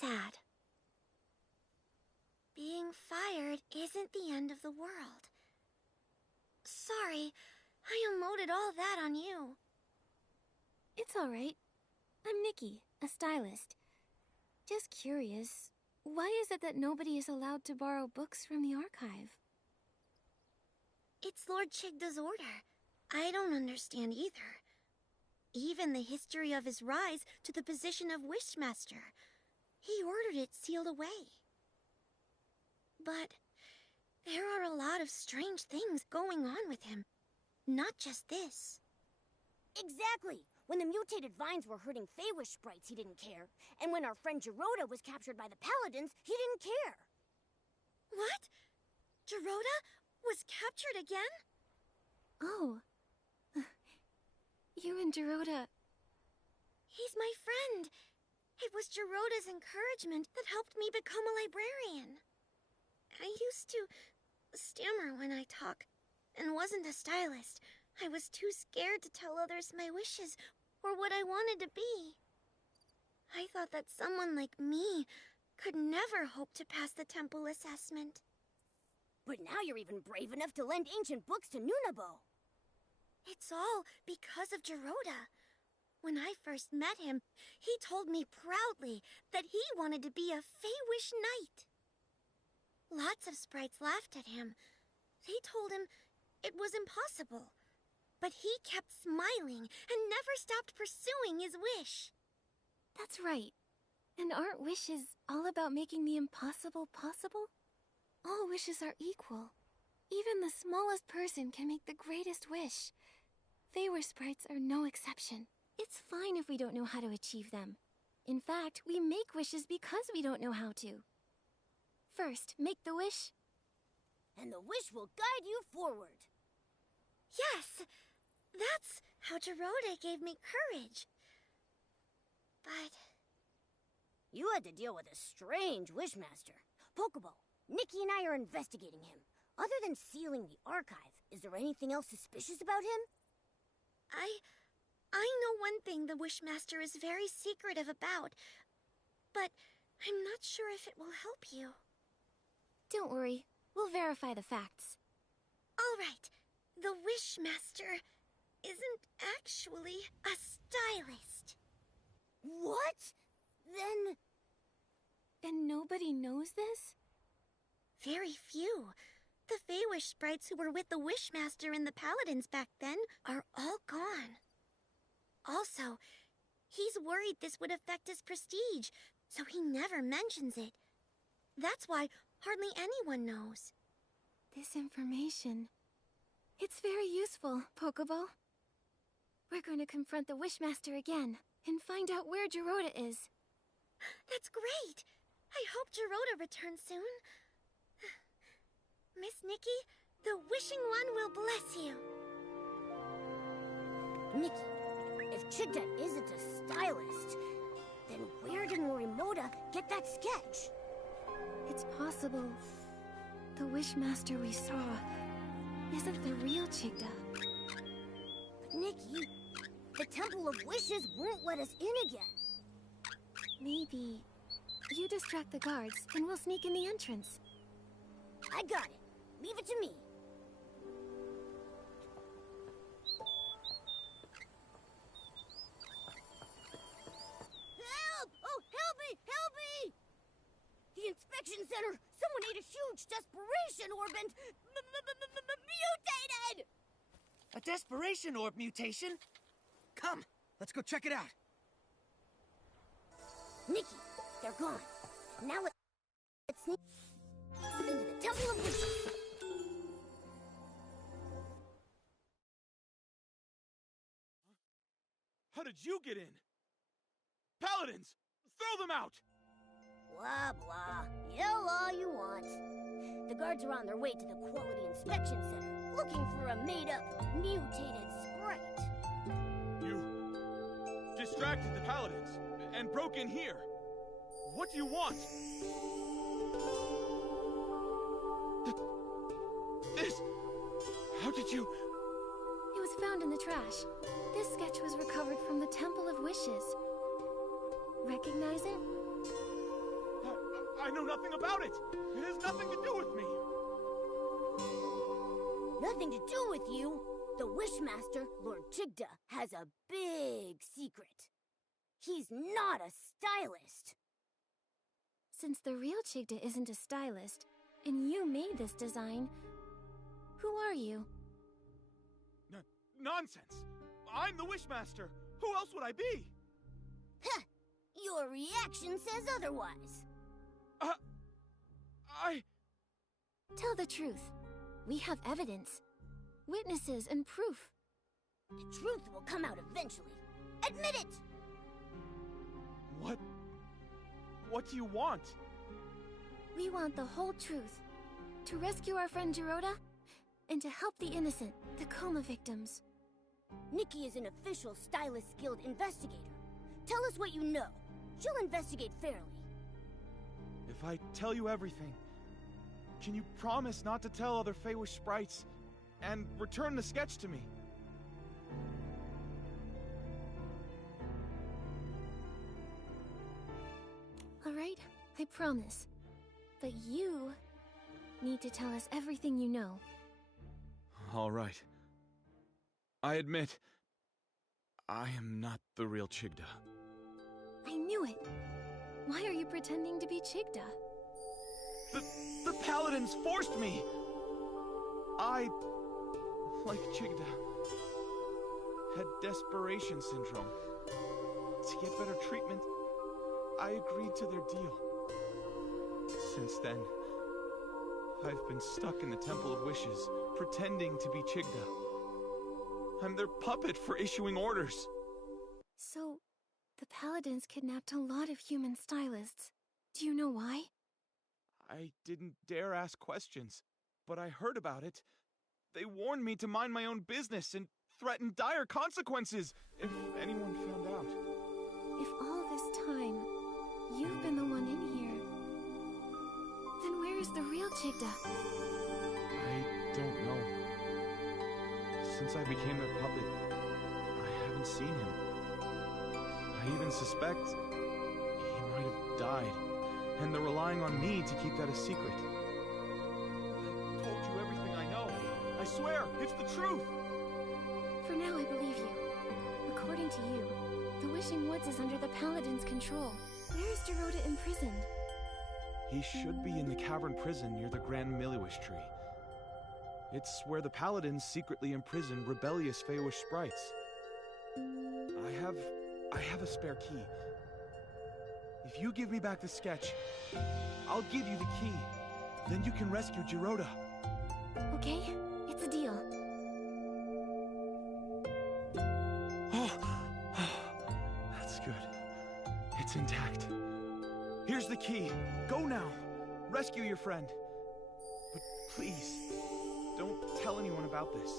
Sad. Being fired isn't the end of the world. Sorry, I unloaded all that on you. It's alright. I'm Nikki, a stylist. Just curious, why is it that nobody is allowed to borrow books from the archive? It's Lord Chigda's order. I don't understand either. Even the history of his rise to the position of Wishmaster. He ordered it sealed away. But there are a lot of strange things going on with him. Not just this. Exactly! When the mutated vines were hurting Feywish sprites, he didn't care. And when our friend Geroda was captured by the Paladins, he didn't care. What? Geroda was captured again? Oh. You and Geroda... He's my friend. It was Geroda's encouragement that helped me become a librarian. I used to stammer when I talk, and wasn't a stylist. I was too scared to tell others my wishes or what I wanted to be. I thought that someone like me could never hope to pass the temple assessment. But now you're even brave enough to lend ancient books to Nunabo. It's all because of Geroda. When I first met him, he told me proudly that he wanted to be a Feywish knight. Lots of sprites laughed at him. They told him it was impossible. But he kept smiling and never stopped pursuing his wish. That's right. And aren't wishes all about making the impossible possible? All wishes are equal. Even the smallest person can make the greatest wish. Feywish sprites are no exception. It's fine if we don't know how to achieve them. In fact, we make wishes because we don't know how to. First, make the wish. And the wish will guide you forward. Yes! That's how Geroda gave me courage. But... You had to deal with a strange Wishmaster. Pokeball, Nikki and I are investigating him. Other than sealing the archive, is there anything else suspicious about him? I know one thing the Wishmaster is very secretive about, but I'm not sure if it will help you. Don't worry, we'll verify the facts. All right, the Wishmaster isn't actually a stylist. What? Then nobody knows this? Very few. The Feywish sprites who were with the Wishmaster and the Paladins back then are all gone. Also, he's worried this would affect his prestige, so he never mentions it. That's why hardly anyone knows. This information... It's very useful, Pokeball. We're going to confront the Wishmaster again and find out where Geroda is. That's great! I hope Geroda returns soon. Miss Nikki, the Wishing One will bless you. Nikki, if Chigda isn't a stylist, then where did Morimoto get that sketch? It's possible the Wishmaster we saw isn't the real Chigda. But Nikki, the Temple of Wishes won't let us in again. Maybe you distract the guards and we'll sneak in the entrance. I got it. Leave it to me. Help! Oh, help me! Help me! The inspection center! Someone ate a huge desperation orb and mutated! A desperation orb mutation? Come, let's go check it out. Nikki, they're gone. Now let's sneak into the Temple of Wishes. How did you get in? Paladins! Throw them out! Blah, blah. Yell all you want. The guards are on their way to the Quality Inspection Center, looking for a made-up, mutated sprite. You distracted the Paladins and broke in here. What do you want? This... How did you... It was found in the trash. This sketch was recovered from the Temple of Wishes. Recognize it? I know nothing about it! It has nothing to do with me! Nothing to do with you? The Wishmaster, Lord Chigda, has a big secret. He's not a stylist. Since the real Chigda isn't a stylist, and you made this design, who are you? nonsense! I'm the Wishmaster! Who else would I be? Huh! Your reaction says otherwise. Tell the truth. We have evidence, witnesses, and proof. The truth will come out eventually. Admit it! What do you want? We want the whole truth. To rescue our friend Jiroda, and to help the innocent, the coma victims. Nikki is an official Stylist Guild investigator. Tell us what you know. She'll investigate fairly. If I tell you everything, can you promise not to tell other Feywish sprites, and return the sketch to me? Alright, I promise. But you need to tell us everything you know. All right. I admit, I am not the real Chigda. I knew it! Why are you pretending to be Chigda? The Paladins forced me! I, like Chigda, had desperation syndrome. To get better treatment, I agreed to their deal. Since then, I've been stuck in the Temple of Wishes, pretending to be Chigda. I'm their puppet for issuing orders. So, the Paladins kidnapped a lot of human stylists. Do you know why? I didn't dare ask questions, but I heard about it. They warned me to mind my own business and threatened dire consequences if anyone found out. If all this time, you've been the one in here, then where is the real Chigda? I don't know. Since I became their puppet, I haven't seen him. I even suspect he might have died, and they're relying on me to keep that a secret. I told you everything I know. I swear, it's the truth! For now, I believe you. According to you, the Wishing Woods is under the Paladins' control. Where is Jiroda imprisoned? He should be in the cavern prison near the Grand Miliwish tree. It's where the Paladins secretly imprison rebellious Feywish sprites. I have a spare key. If you give me back the sketch, I'll give you the key. Then you can rescue Jiroda. Okay, it's a deal. That's good. It's intact. Here's the key. Go now. Rescue your friend. But please, don't tell anyone about this.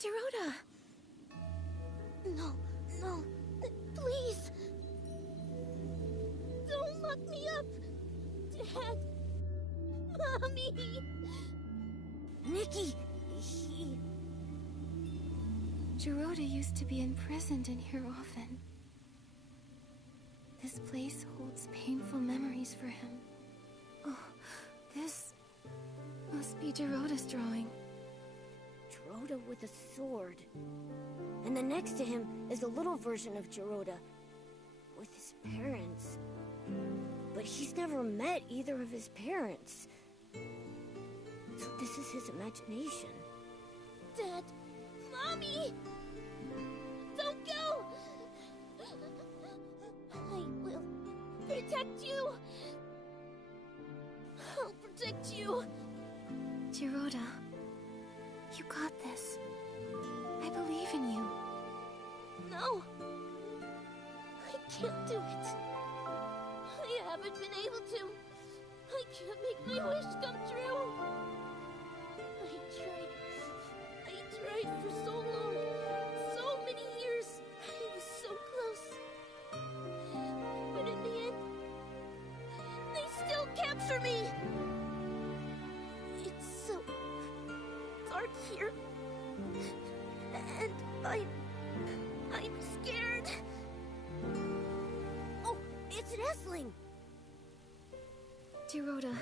Jiroda! No, please. Mommy! Nikki, Geroda used to be imprisoned in here often. This place holds painful memories for him. Oh, this must be Geroda's drawing. Geroda with a sword. And then next to him is a little version of Geroda with his parents. But he's never met either of his parents. So this is his imagination. Dad, Mommy! Don't go! I will protect you! I'll protect you! Geroda, you got this. I believe in you. No! I can't do it. I haven't been able to. I can't make my wish come true. I tried for so long. So many years. I was so close. But in the end, they still capture me. It's so dark here. And I'm scared. Oh, it's an Essling! Geroda,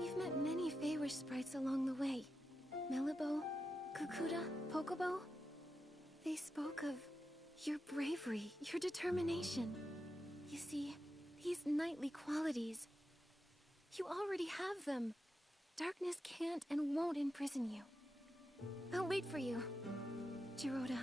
we've met many Feywish sprites along the way. Melibo, Kukuda, Pokobo. They spoke of your bravery, your determination. You see, these knightly qualities, you already have them. Darkness can't and won't imprison you. I'll wait for you, Geroda.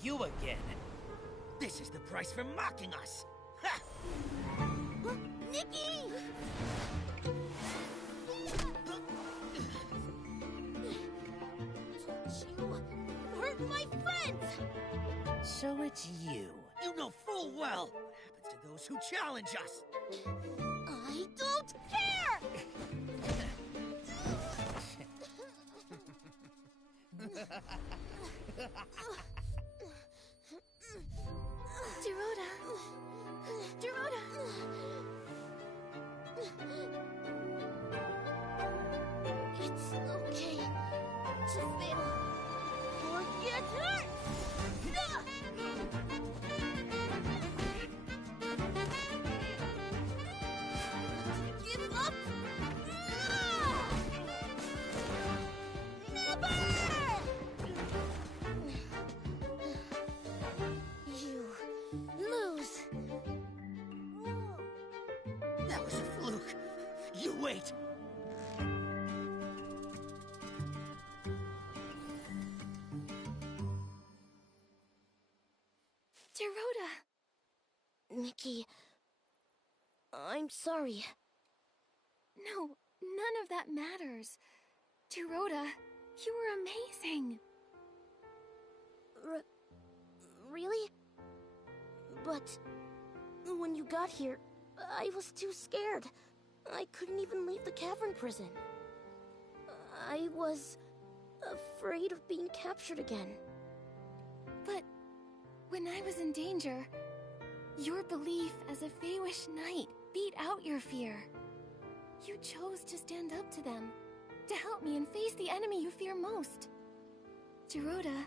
You again. This is the price for mocking us. Ha! Nikki! You hurt my friends! So it's you. You know full well what happens to those who challenge us. I don't care! Geroda! Geroda! It's okay to fail or get hurt! Give up! Never! You lose. That was a fluke. You wait. Geroda! Nikki, I'm sorry. No, none of that matters. Geroda, you were amazing. Really? But when you got here, I was too scared. I couldn't even leave the cavern prison. I was afraid of being captured again. But when I was in danger, your belief as a Feywish knight beat out your fear. You chose to stand up to them, to help me and face the enemy you fear most. Geroda,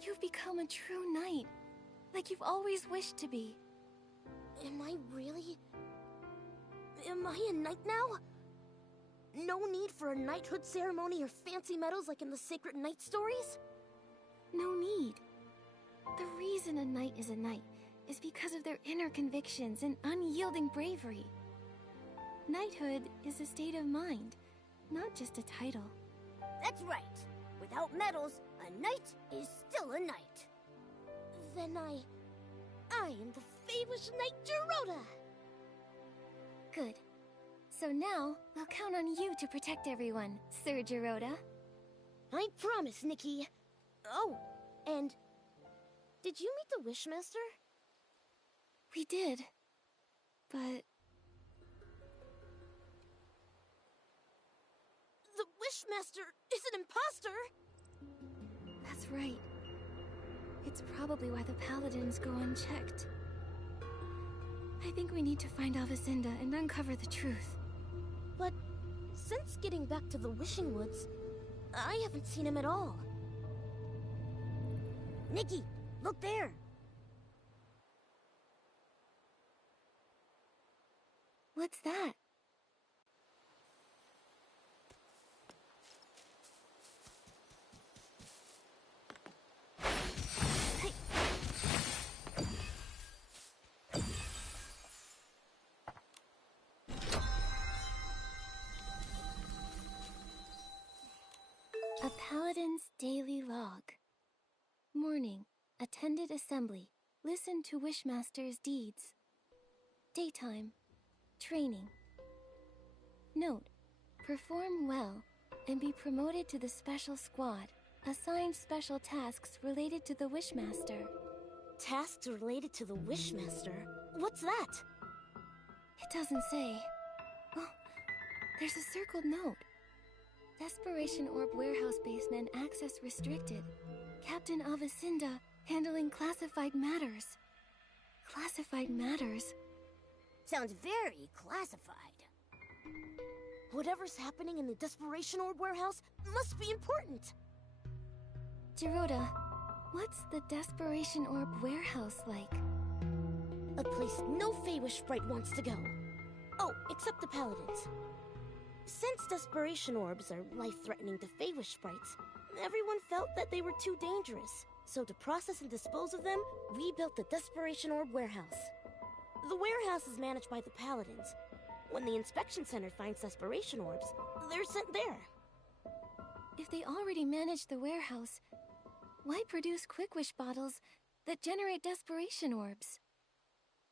you've become a true knight, like you've always wished to be. Am I really? Am I a knight now? No need for a knighthood ceremony or fancy medals like in the sacred knight stories? No need. The reason a knight is a knight is because of their inner convictions and unyielding bravery. Knighthood is a state of mind, not just a title. That's right. Without medals, a knight is still a knight. Then I am the Feywish Knight Geroda. Good. So now, I'll count on you to protect everyone, Sir Geroda. I promise, Nikki. Oh, and did you meet the Wishmaster? We did. But the Wishmaster is an imposter! That's right. It's probably why the Paladins go unchecked. I think we need to find Avicenda and uncover the truth. But since getting back to the Wishing Woods, I haven't seen him at all. Nikki, look there! What's that? A Paladin's Daily Log. Morning. Attended assembly. Listened to Wishmaster's deeds. Daytime. Training. Note. Perform well and be promoted to the special squad. Assigned special tasks related to the Wishmaster. Tasks related to the Wishmaster? What's that? It doesn't say. Oh, there's a circled note. Desperation Orb Warehouse Basement access restricted. Captain Avicenda handling classified matters. Classified matters? Sounds very classified. Whatever's happening in the Desperation Orb Warehouse must be important. Geroda, what's the Desperation Orb Warehouse like? A place no Feywish sprite wants to go. Oh, except the Paladins. Since Desperation Orbs are life-threatening to Feywish sprites, everyone felt that they were too dangerous. So to process and dispose of them, we built the Desperation Orb Warehouse. The warehouse is managed by the Paladins. When the inspection center finds Desperation Orbs, they're sent there. If they already manage the warehouse, why produce Quick Wish bottles that generate Desperation Orbs?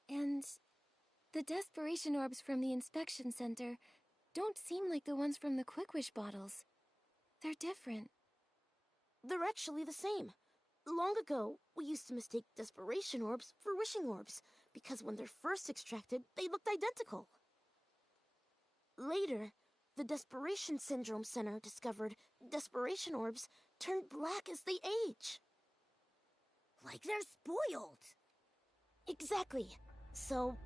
And the Desperation Orbs from the inspection center don't seem like the ones from the Quick Wish bottles. They're different. They're actually the same. Long ago, we used to mistake Desperation Orbs for Wishing Orbs, because when they're first extracted, they looked identical. Later, the Desperation Syndrome Center discovered Desperation Orbs turn black as they age. Like they're spoiled. Exactly. So,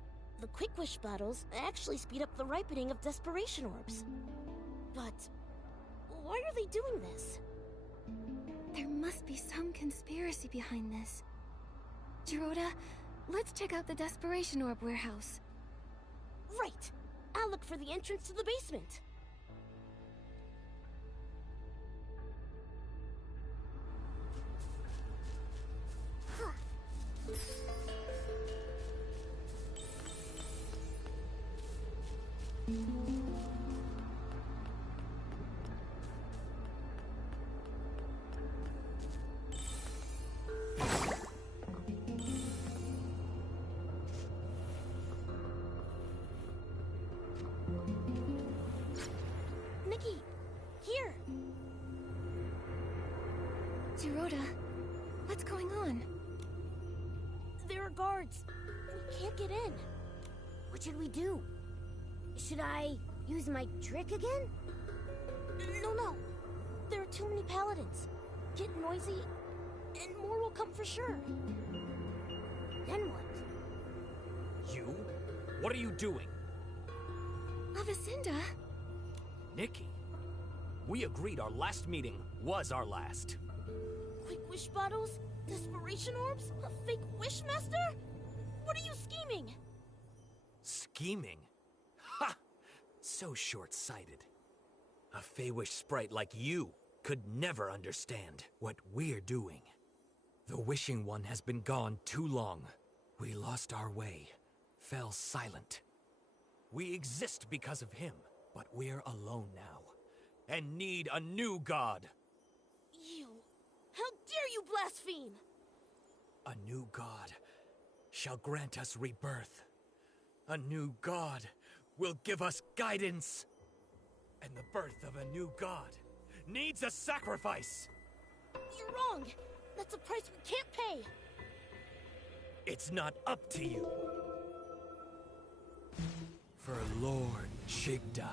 the Quick Wish bottles actually speed up the ripening of Desperation Orbs. But why are they doing this? There must be some conspiracy behind this. Geroda, let's check out the Desperation Orb Warehouse. Right! I'll look for the entrance to the basement. Nikki, here! Geroda, what's going on? There are guards. We can't get in. What should we do? Should I use my trick again? No. There are too many paladins. Get noisy, and more will come for sure. Then what? You? What are you doing? Avicenda? Nikki, we agreed our last meeting was our last. Quick Wish bottles? Desperation Orbs? A fake Wishmaster? What are you scheming? Scheming? Ha! So short-sighted. A Feywish sprite like you could never understand what we're doing. The Wishing One has been gone too long. We lost our way, fell silent. We exist because of him, but we're alone now, and need a new god. You! How dare you blaspheme! A new god shall grant us rebirth. A new god will give us guidance. And the birth of a new god needs a sacrifice. You're wrong. That's a price we can't pay. It's not up to you. For Lord Chigda,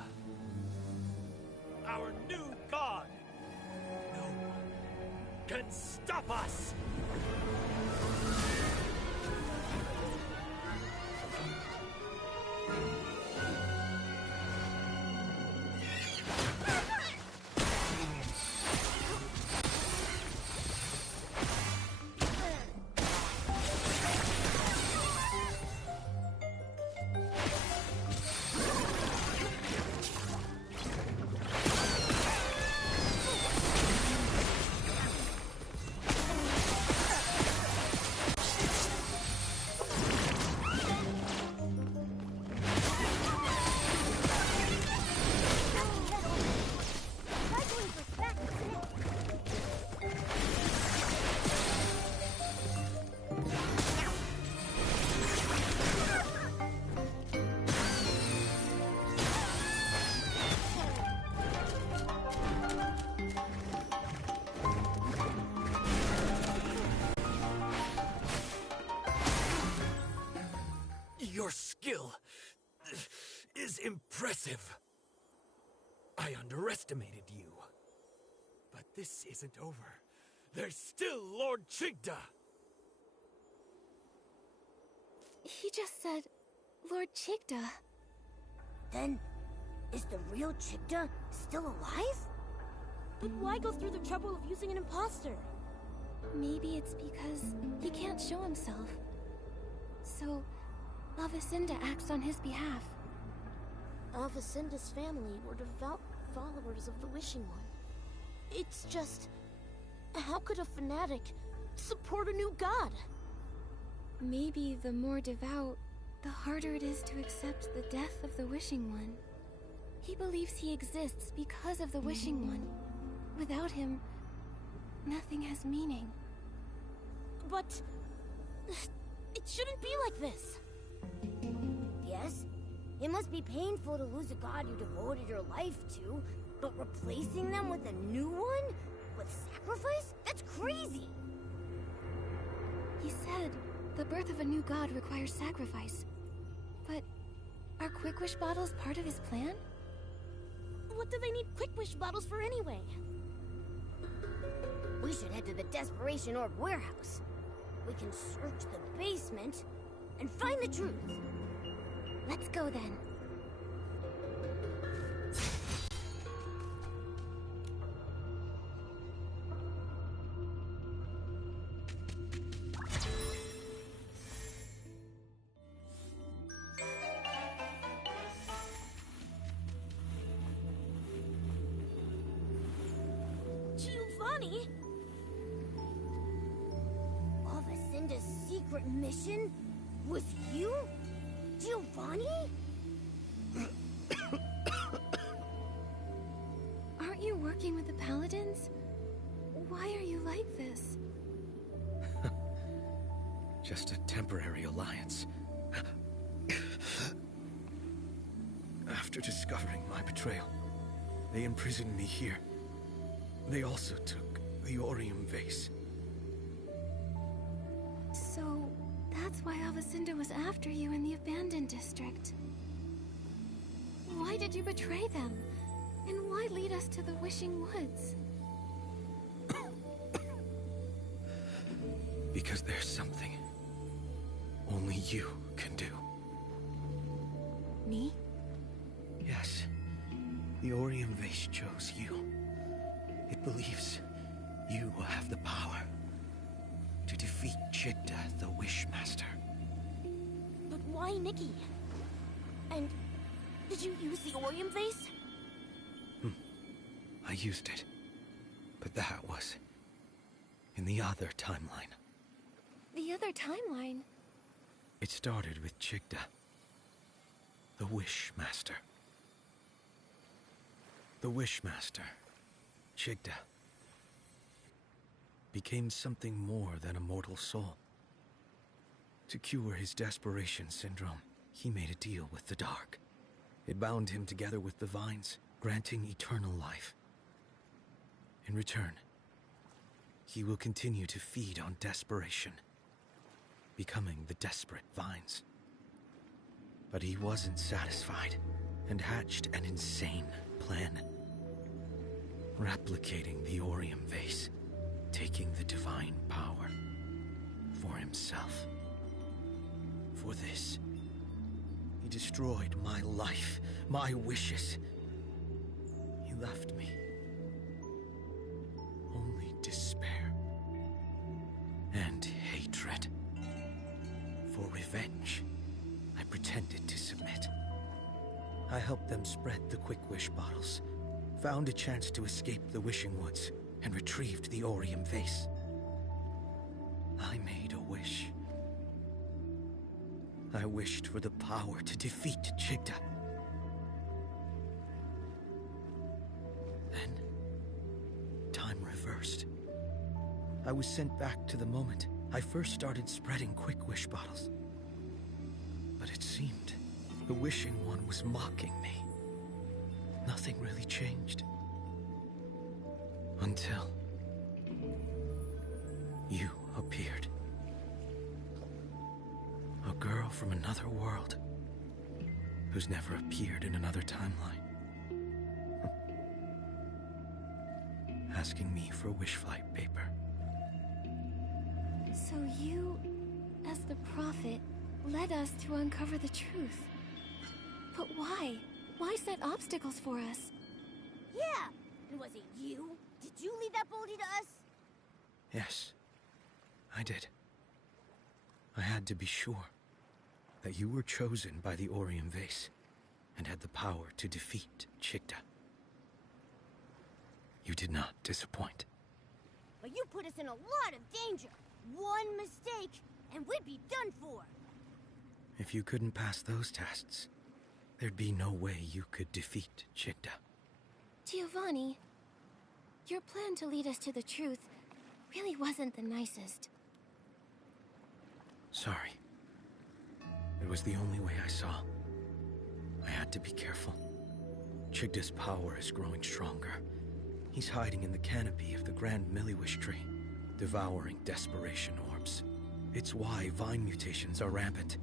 our new god, no one can stop us! Your skill is impressive. I underestimated you. But this isn't over. There's still Lord Chigda. He just said, Lord Chigda. Then, is the real Chigda still alive? But why go through the trouble of using an imposter? Maybe it's because he can't show himself. So, Avacinda acts on his behalf. Avacinda's family were devout followers of the Wishing One. It's just... how could a fanatic support a new god? Maybe the more devout, the harder it is to accept the death of the Wishing One. He believes he exists because of the Wishing One. Without him, nothing has meaning. But... it shouldn't be like this. Yes, it must be painful to lose a god you devoted your life to, but replacing them with a new one? With sacrifice? That's crazy! He said the birth of a new god requires sacrifice. But are Quick Wish bottles part of his plan? What do they need Quick Wish bottles for anyway? We should head to the Desperation Orb warehouse. We can search the basement and find the truth. Let's go then. Giovanni? Avacinda's secret mission? With you? Giovanni? Aren't you working with the Paladins? Why are you like this? Just a temporary alliance. After discovering my betrayal, they imprisoned me here. They also took the Orium vase. So, that's why Avacinda was after you in the abandoned district. Why did you betray them? And why lead us to the Wishing Woods? Because there's something only you can do. Me? Yes. The Orium vase chose you. It believes you will have the power to defeat Chigda, the Wishmaster. But why Nikki? And did you use the Orium vase? I used it. But that was in the other timeline. The other timeline? It started with Chigda, the Wishmaster. The Wishmaster, Chigda, became something more than a mortal soul. To cure his desperation syndrome, he made a deal with the Dark. It bound him together with the Vines, granting eternal life. In return, he will continue to feed on desperation, becoming the desperate vines. But he wasn't satisfied and hatched an insane plan. Replicating the Orium vase, taking the divine power for himself. For this, he destroyed my life, my wishes. He left me only despair and hatred. For revenge, I pretended to submit. I helped them spread the Quick Wish bottles, found a chance to escape the Wishing Woods, and retrieved the Orium vase. I made a wish. I wished for the power to defeat Chigda. Then, time reversed. I was sent back to the moment I first started spreading Quick Wish bottles. But it seemed the Wishing One was mocking me. Nothing really changed. Until you appeared. A girl from another world who's never appeared in another timeline. Asking me for wish flight paper. So you, as the prophet, led us to uncover the truth. But why? Why set obstacles for us? Yeah! And was it you? Did you lead that boldly to us? Yes, I did. I had to be sure that you were chosen by the Orium vase and had the power to defeat Chigda. You did not disappoint. But you put us in a lot of danger. One mistake, and we'd be done for. If you couldn't pass those tests, there'd be no way you could defeat Chigda. Giovanni, your plan to lead us to the truth really wasn't the nicest. Sorry. It was the only way I saw. I had to be careful. Chigda's power is growing stronger. He's hiding in the canopy of the Grand Milliwish tree, devouring desperation orbs. It's why vine mutations are rampant,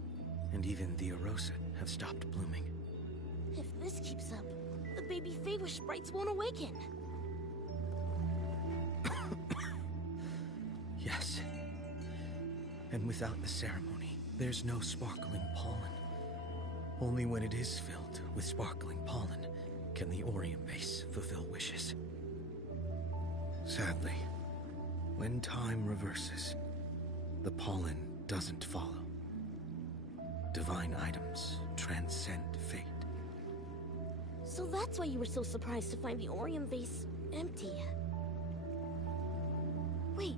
and even the Erosa have stopped blooming. If this keeps up, the baby Feywish sprites won't awaken. Yes. And without the ceremony, there's no sparkling pollen. Only when it is filled with sparkling pollen can the Orium vase fulfill wishes. Sadly, when time reverses, the pollen doesn't follow. Divine items transcend fate. So that's why you were so surprised to find the Orium vase empty. Wait,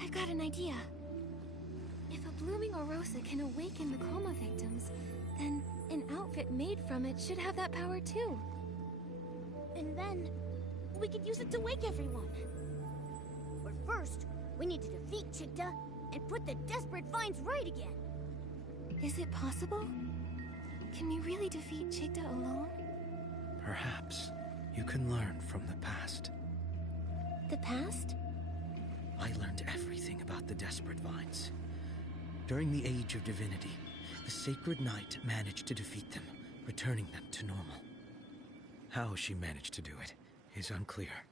I've got an idea. If a blooming Orosa can awaken the coma victims, then an outfit made from it should have that power too. And then, we could use it to wake everyone. But first, we need to defeat Chigda and put the desperate vines right again. Is it possible? Can we really defeat Chigda alone? Perhaps you can learn from the past. The past? I learned everything about the desperate vines. During the Age of Divinity, the Sacred Knight managed to defeat them, returning them to normal. How she managed to do it is unclear.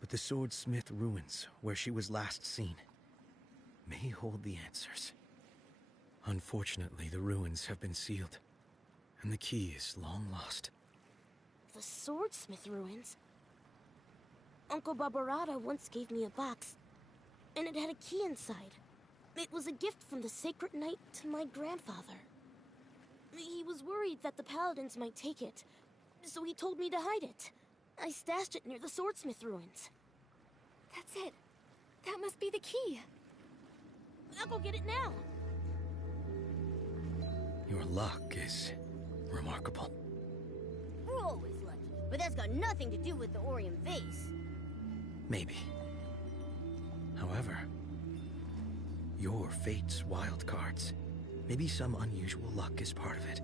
But the Swordsmith ruins, where she was last seen, may hold the answers. Unfortunately, the ruins have been sealed, and the key is long lost. The Swordsmith ruins? Uncle Barbarata once gave me a box, and it had a key inside. It was a gift from the Sacred Knight to my grandfather. He was worried that the Paladins might take it, so he told me to hide it. I stashed it near the Swordsmith ruins. That's it. That must be the key. I'll go get it now. Your luck is remarkable. We're always lucky, but that's got nothing to do with the Orium vase. Maybe. However, your fate's wild cards. Maybe some unusual luck is part of it.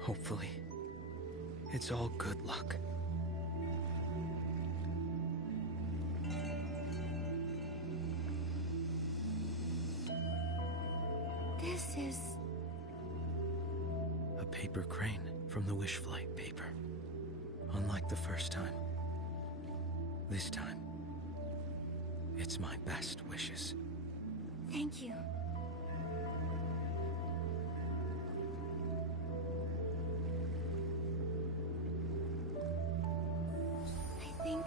Hopefully, it's all good luck. paper crane from the wish flight paper. Unlike the first time, this time, it's my best wishes. Thank you. I think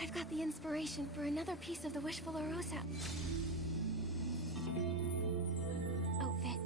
I've got the inspiration for another piece of the Wishful Rosa outfit.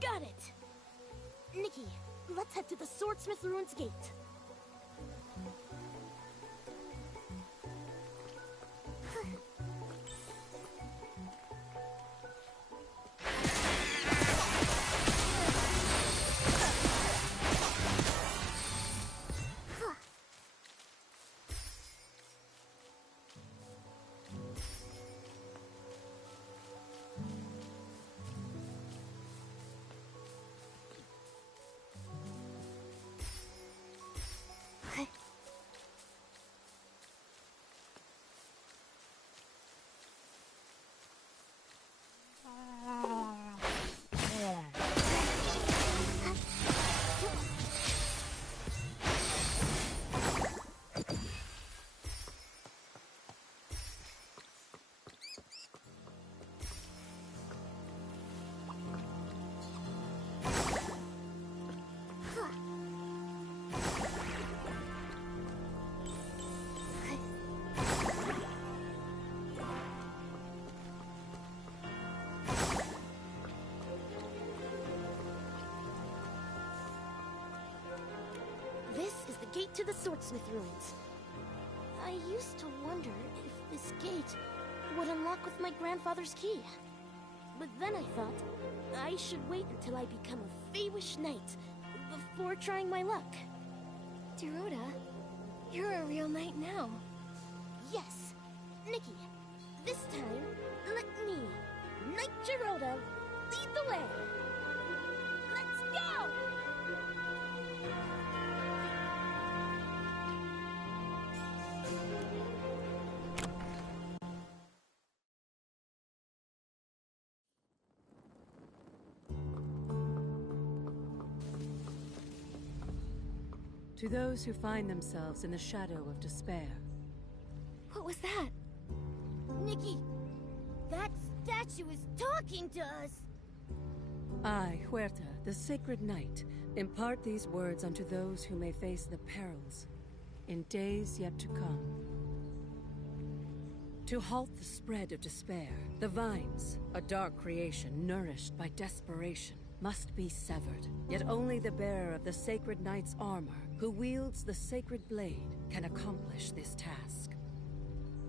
Got it! Nikki, let's head to the Swordsmith Ruins Gate. This is the gate to the Swordsmith Ruins. I used to wonder if this gate would unlock with my grandfather's key. But then I thought I should wait until I become a Feywish Knight before trying my luck. Dorota, you're a real knight now. Yes, Nikki, this time, let me, Knight Dorota, lead the way. Let's go! To those who find themselves in the shadow of despair. What was that? Nikki, that statue is talking to us! I, Huerta, the Sacred Knight, impart these words unto those who may face the perils in days yet to come. To halt the spread of despair, the vines, a dark creation nourished by desperation, must be severed. Yet only the bearer of the Sacred Knight's armor, who wields the sacred blade, can accomplish this task.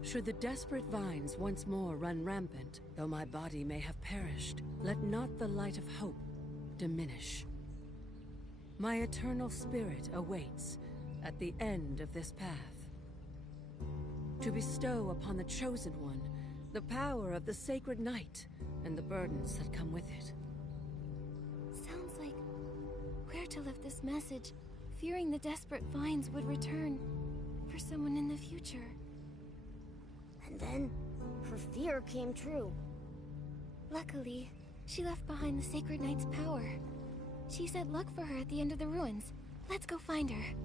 Should the desperate vines once more run rampant, though my body may have perished, let not the light of hope diminish. My eternal spirit awaits at the end of this path, to bestow upon the Chosen One the power of the Sacred Knight and the burdens that come with it. Sounds like Huerta left this message, fearing the desperate vines would return for someone in the future. And then, her fear came true. Luckily, she left behind the Sacred Knight's power. She said luck for her at the end of the ruins. Let's go find her.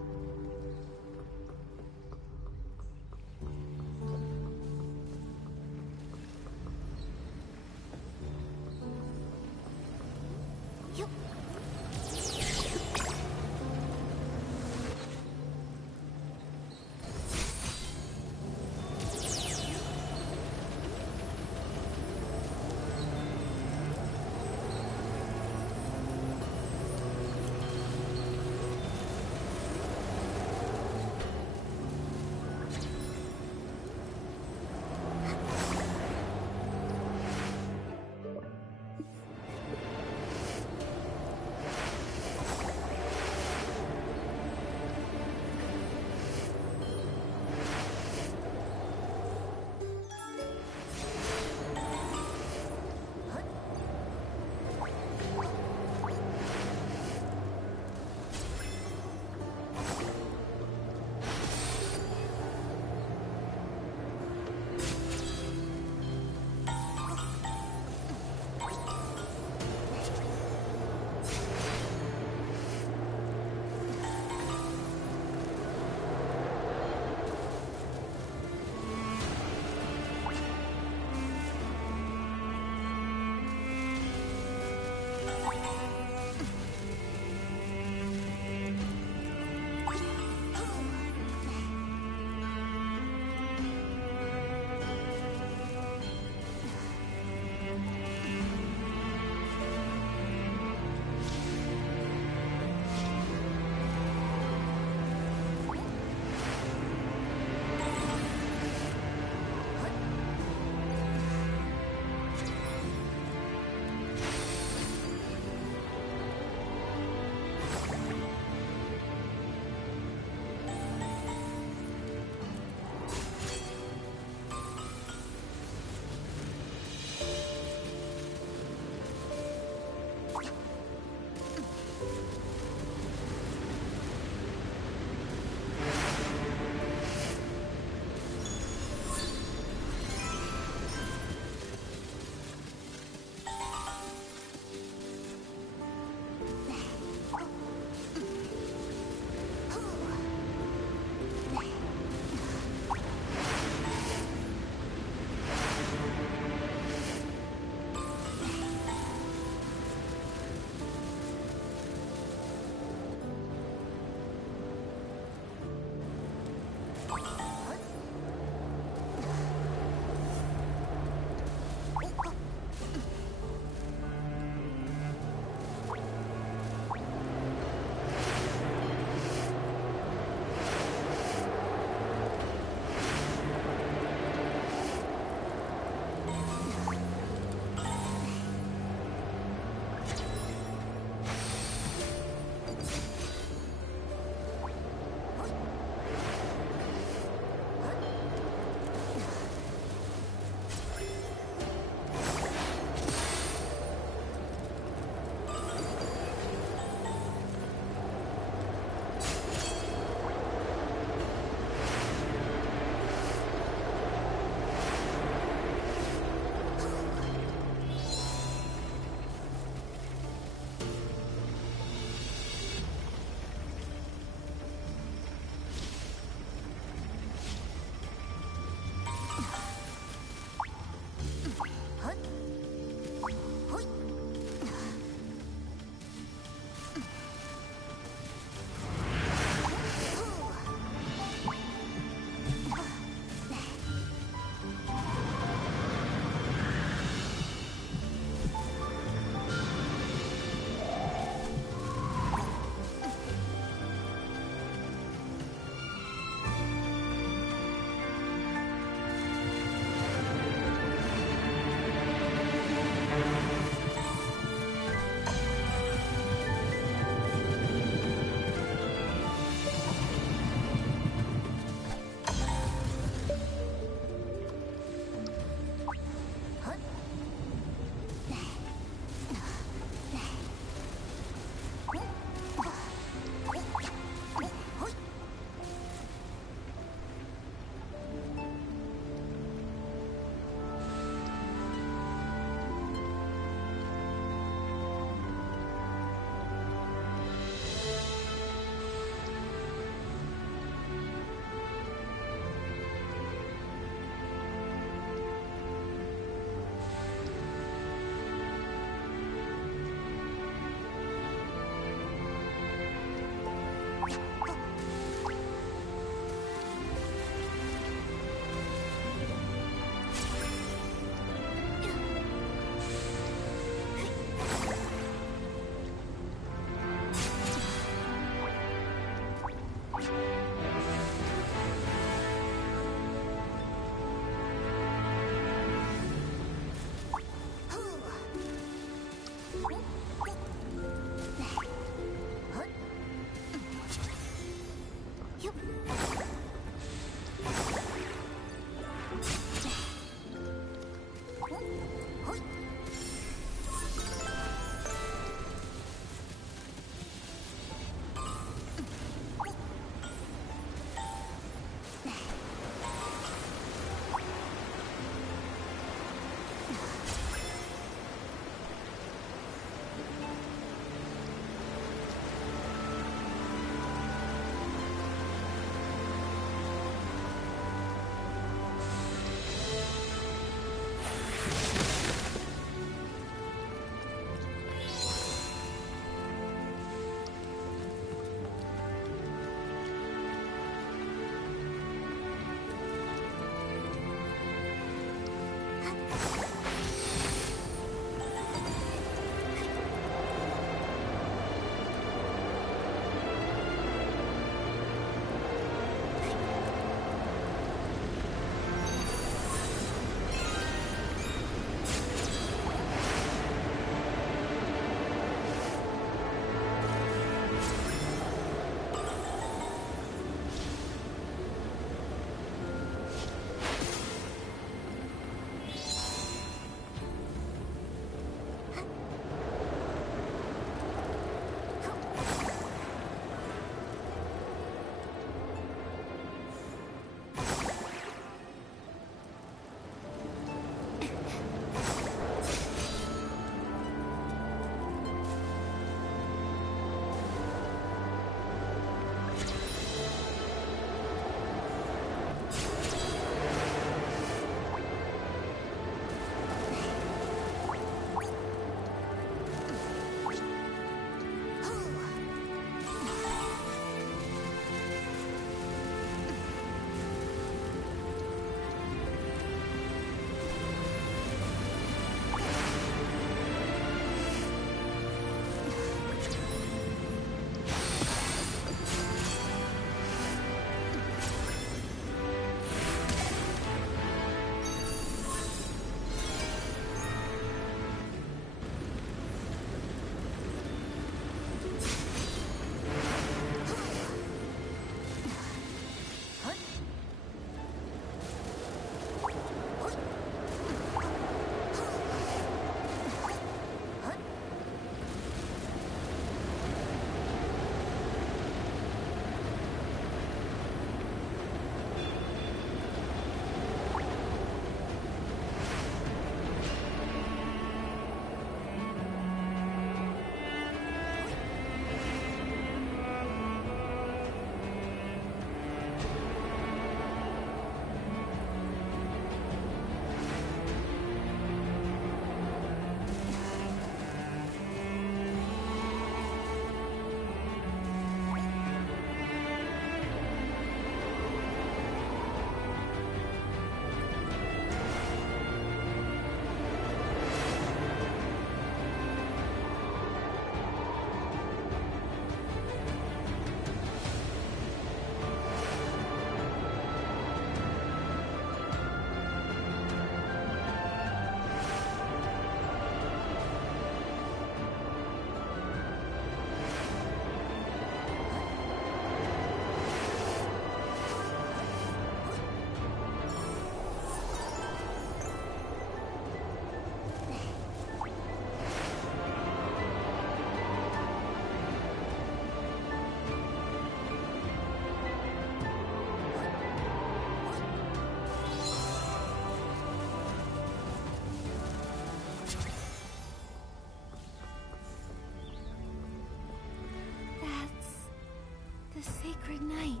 sacred night,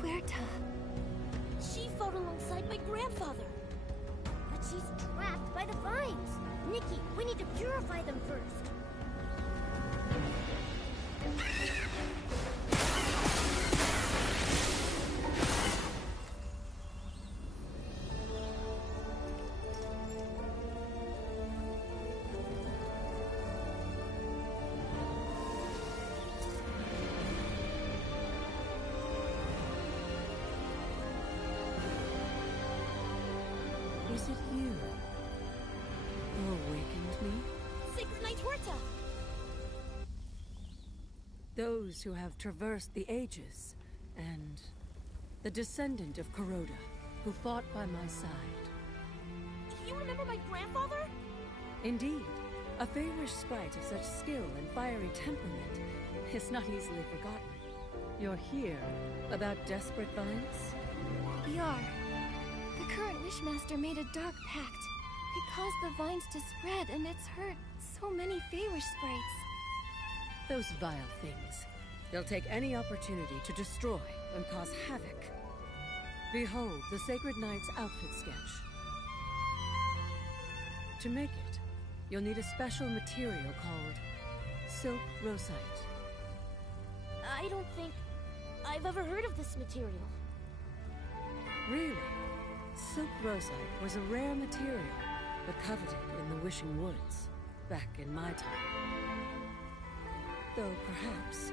Huerta. She fought alongside my grandfather. But she's trapped by the vines. Nikki, we need to purify them first. Is it you who awakened me? Sacred Knight Huerta! Those who have traversed the ages, and the descendant of Kuroda, who fought by my side. You remember my grandfather? Indeed, a Feywish sprite of such skill and fiery temperament is not easily forgotten. You're here about desperate vines? We are. The current Wishmaster made a dark pact. It caused the vines to spread, and it's hurt so many Feywish sprites. Those vile things. They'll take any opportunity to destroy and cause havoc. Behold the Sacred Knight's outfit sketch. To make it, you'll need a special material called silk rosite. I don't think I've ever heard of this material. Really? Silk rosite was a rare material, but coveted in the Wishing Woods, back in my time. Though perhaps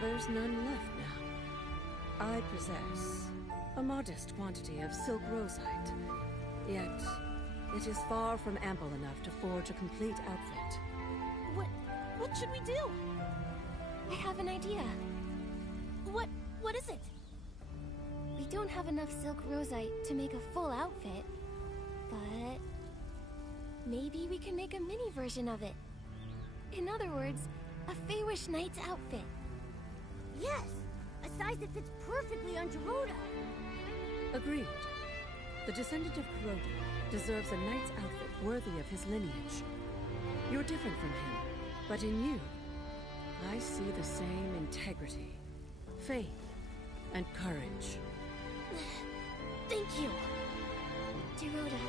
there's none left now. I possess a modest quantity of silk rosite, yet it is far from ample enough to forge a complete outfit. What should we do? I have an idea. What is it? We don't have enough silk rosite to make a full outfit, but maybe we can make a mini version of it. In other words, a Feywish Knight's outfit. Yes! A size that fits perfectly on Geroda. Agreed. The descendant of Kuroda deserves a knight's outfit worthy of his lineage. You're different from him, but in you, I see the same integrity, faith, and courage. Thank you. Geroda,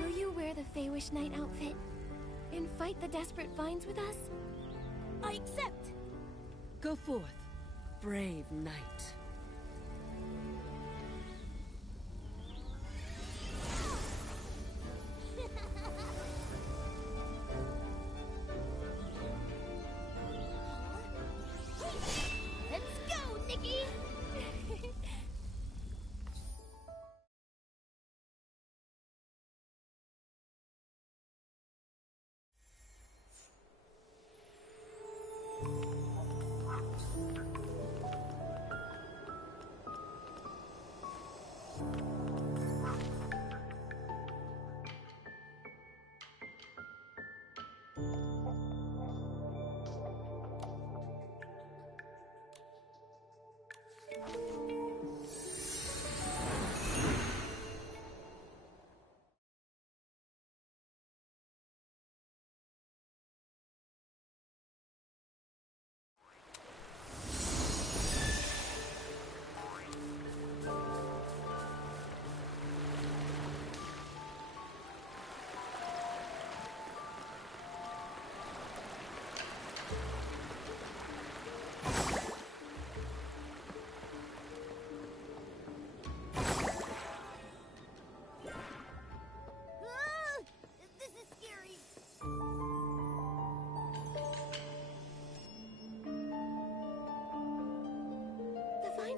will you wear the Feywish Knight outfit and fight the desperate vines with us? I accept. Go forth, brave knight. Let's go, Nikki!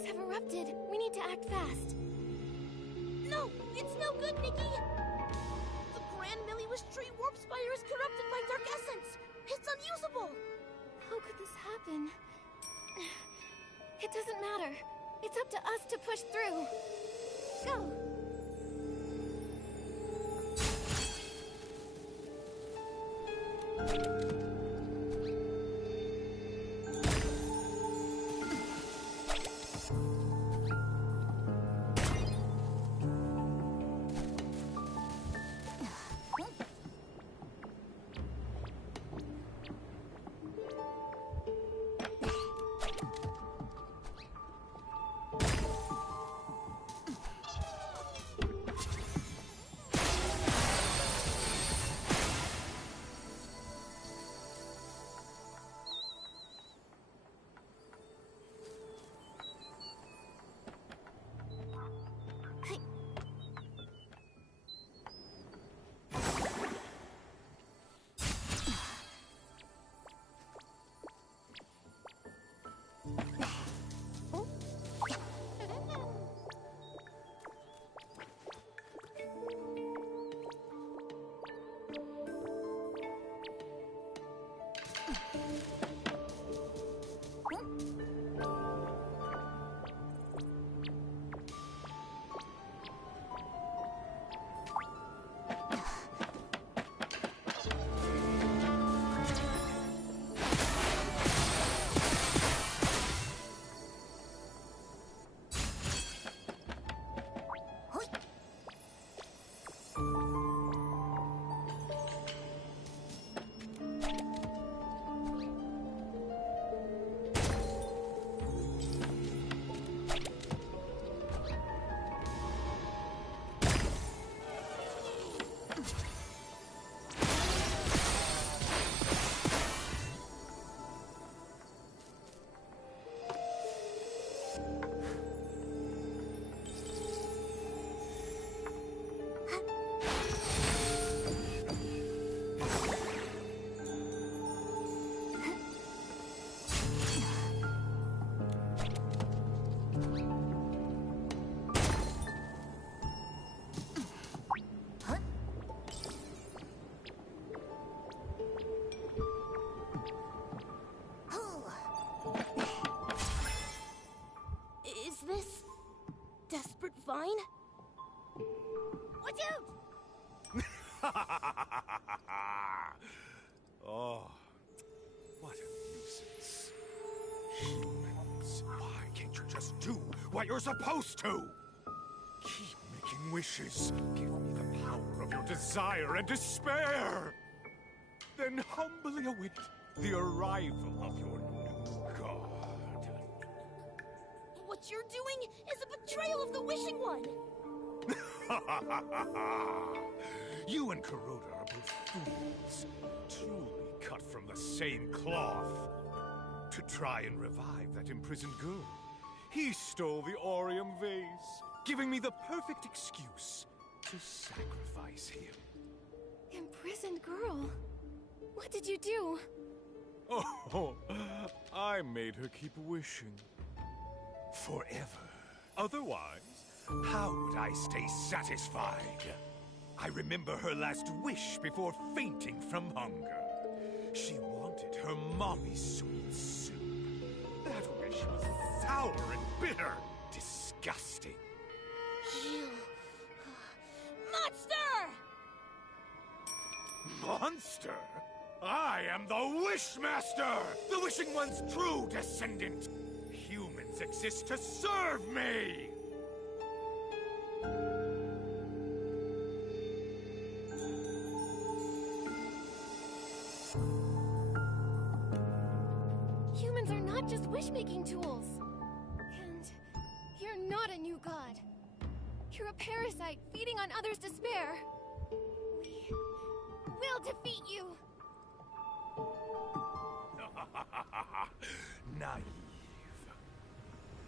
Have erupted. We need to act fast. No! It's no good, Nikki! The Grand Milliwish Tree Warp Spire is corrupted by Dark Essence! It's unusable! How could this happen? It doesn't matter. It's up to us to push through. Go! vine? Watch out! Oh, what a nuisance. Humans, why can't you just do what you're supposed to? Keep making wishes. Give me the power of your desire and despair. Then humbly await the arrival of your new god. What you're doing is a betrayal of the Wishing One! You and Kuroda are both fools, truly cut from the same cloth. To try and revive that imprisoned girl, he stole the Aureum vase, giving me the perfect excuse to sacrifice him. Imprisoned girl? What did you do? Oh, I made her keep wishing. Forever. Otherwise, how would I stay satisfied? I remember her last wish before fainting from hunger. She wanted her mommy's sweet soup. That wish was sour and bitter. Disgusting. You... Monster! Monster? I am the Wishmaster! The Wishing One's true descendant! Humans exist to serve me! Humans are not just wish-making tools. And you're not a new god. You're a parasite feeding on others' despair. We'll defeat you. Naive.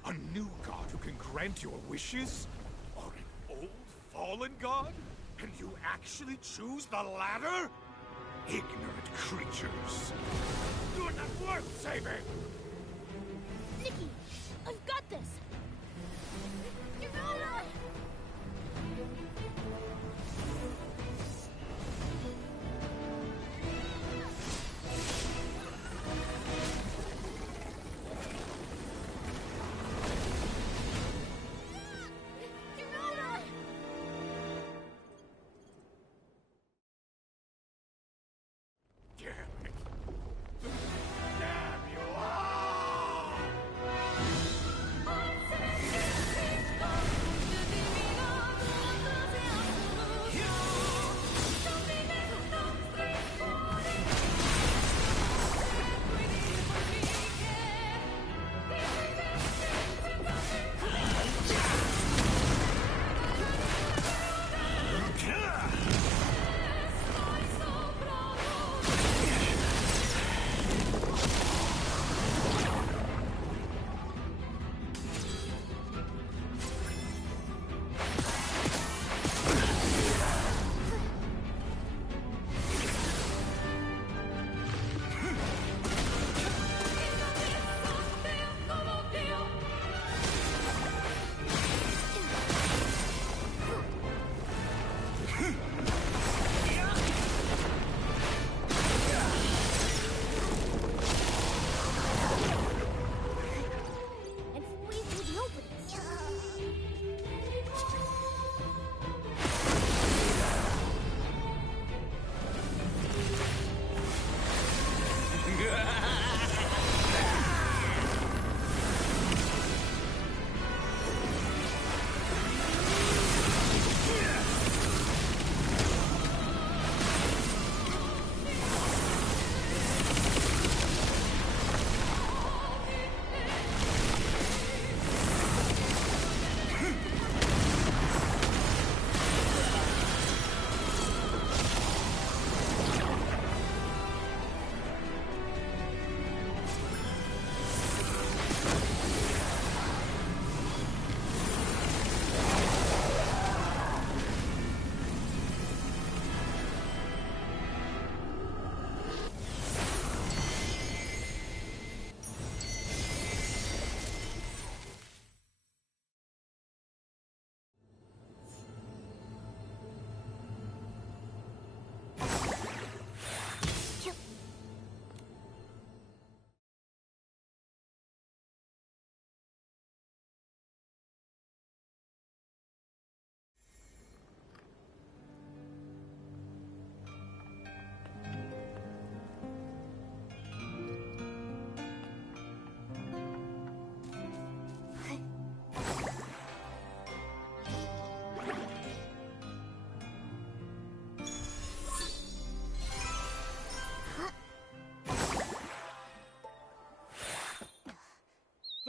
A new god who can grant your wishes? Or an old fallen god? And you actually choose the latter? Ignorant creatures. You're not worth saving! Nikki, I've got this! You're not... Damn you all!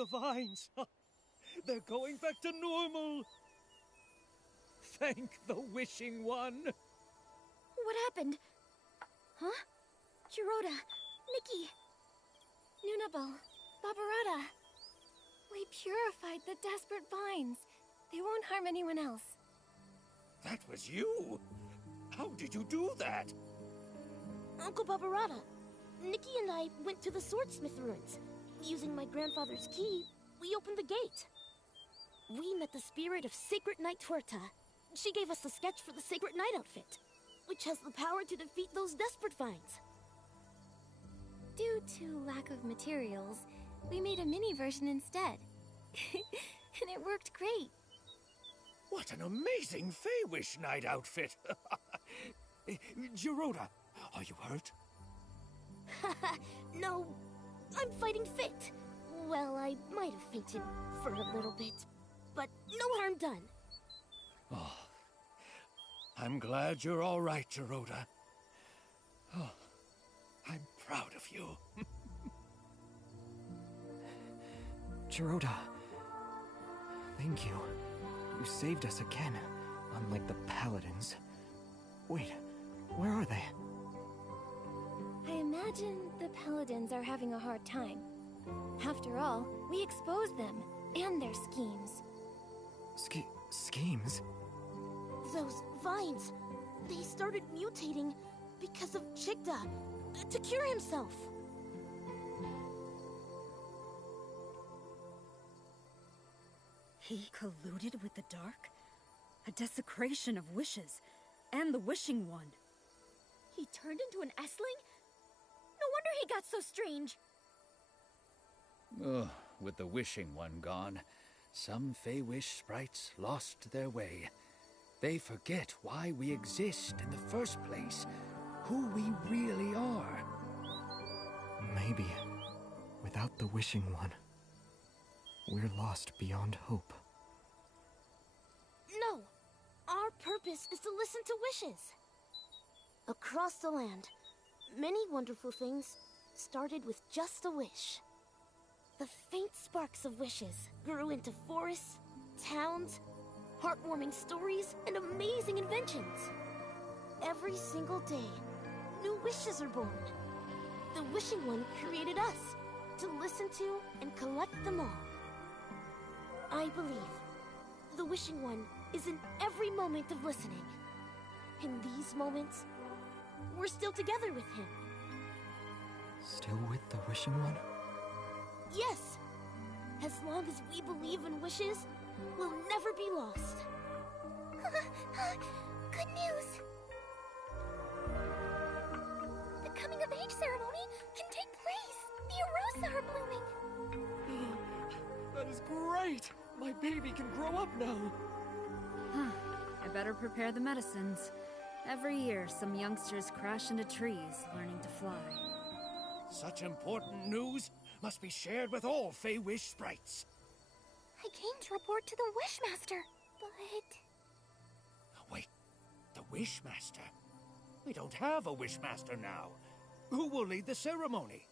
the vines! They're going back to normal! Thank the Wishing One! What happened? Huh? Geroda, Nikki, Nunabal, Barbarata. We purified the desperate vines. They won't harm anyone else. That was you? How did you do that? Uncle Barbarata, Nikki and I went to the swordsmith ruins. Using my grandfather's key, we opened the gate. We met the spirit of Sacred Knight Tuerta. She gave us the sketch for the Sacred Knight outfit, which has the power to defeat those desperate vines. Due to lack of materials, we made a mini version instead. And it worked great. What an amazing Feywish Knight outfit! Geroda, are you hurt? No, I'm fighting fit. Well, I might have fainted for a little bit, but no harm done. Oh, I'm glad you're all right, Geroda. Oh, I'm proud of you. Geroda, thank you. You saved us again, unlike the Paladins. Wait, where are they? I imagine the Paladins are having a hard time. After all, we exposed them, and their schemes. Schemes? Those vines, they started mutating because of Chigda, to cure himself. He colluded with the Dark? A desecration of wishes, and the Wishing One. He turned into an Essling? No wonder he got so strange. Ugh, with the Wishing One gone, some Feywish sprites lost their way. They forget why we exist in the first place, who we really are. Maybe, without the Wishing One, we're lost beyond hope. No! Our purpose is to listen to wishes. Across the land, many wonderful things started with just a wish. The faint sparks of wishes grew into forests, towns, heartwarming stories, and amazing inventions. Every single day, new wishes are born. The Wishing One created us to listen to and collect them all. I believe the Wishing One is in every moment of listening. In these moments, we're still together with him. Still with the Wishing One? Yes! As long as we believe in wishes, we'll never be lost. Good news! The coming of age ceremony can take place! The Arosa are blooming! That is great! My baby can grow up now! I better prepare the medicines. Every year, some youngsters crash into trees, learning to fly. Such important news must be shared with all Feywish sprites. I came to report to the Wishmaster, but... Wait, the Wishmaster? We don't have a Wishmaster now. Who will lead the ceremony?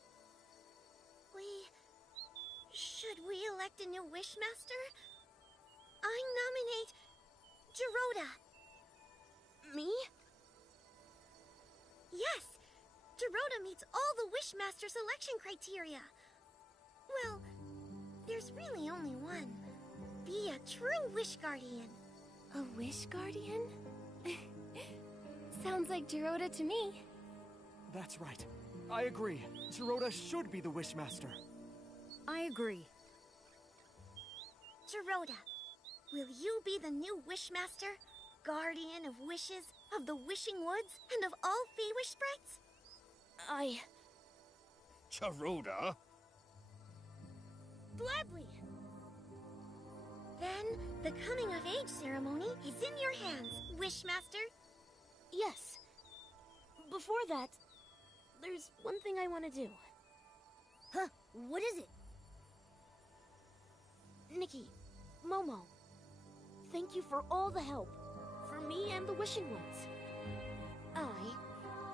Should we elect a new Wishmaster? I nominate Geroda. Me? Yes, Geroda meets all the Wishmaster selection criteria. Well, there's really only one. Be a true Wish Guardian. A Wish Guardian? Sounds like Geroda to me. That's right. I agree. Geroda should be the Wishmaster. I agree. Geroda, will you be the new Wishmaster? Guardian of wishes, of the Wishing Woods, and of all Feywish sprites? Geroda? Gladly. Then, the coming of age ceremony is in your hands, Wishmaster. Yes. Before that, there's one thing I want to do. Huh, what is it? Nikki, Momo, thank you for all the help, for me and the Wishing Ones. I,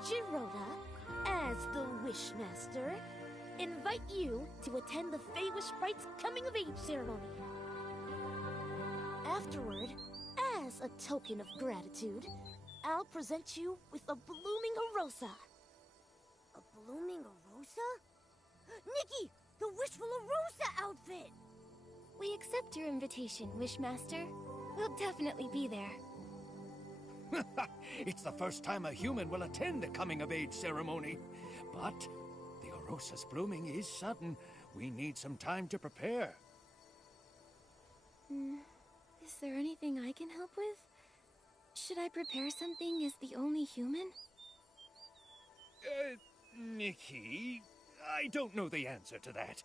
Geroda, as the Wishmaster, invite you to attend the Feywish Sprite's coming-of-age ceremony. Afterward, as a token of gratitude, I'll present you with a blooming Arosa. A blooming Arosa? Nikki, the Wishful Arosa outfit! We accept your invitation, Wishmaster. We'll definitely be there. It's the first time a human will attend a coming-of-age ceremony. But the Arosa's blooming is sudden. We need some time to prepare. Is there anything I can help with? Should I prepare something as the only human? Nikki, I don't know the answer to that.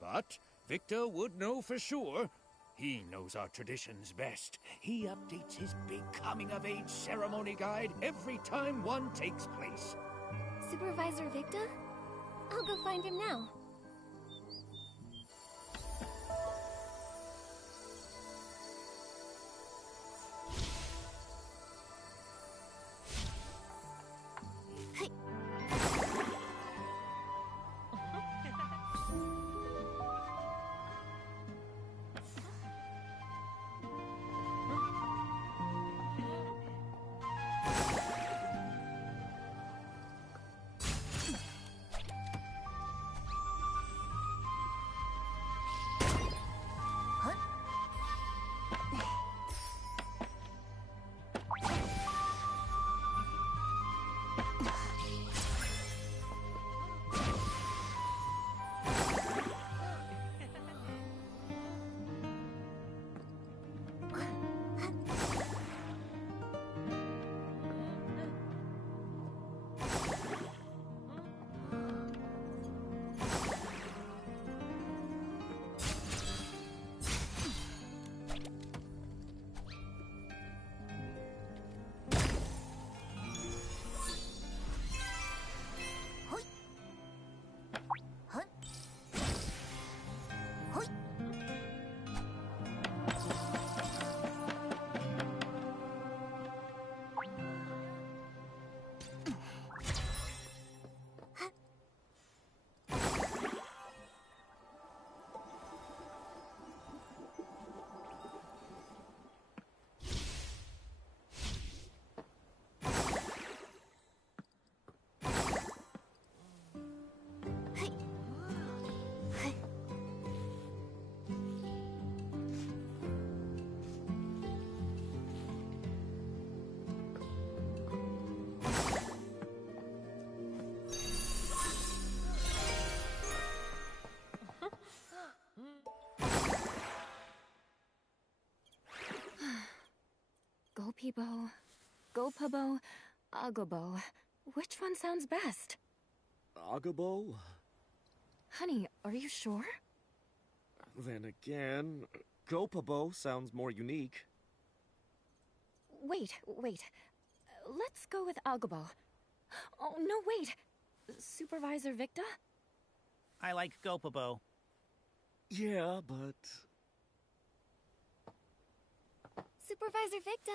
But Victor would know for sure. He knows our traditions best. He updates his big coming-of-age ceremony guide every time one takes place. Supervisor Victor? I'll go find him now. Gopibo, Gopabo, Agobo. Which one sounds best? Agobo? Honey, are you sure? Then again, Gopabo sounds more unique. Wait. Let's go with Agobo. Oh, no, wait. Supervisor Victor? I like Gopabo. Yeah, but... Supervisor Victor?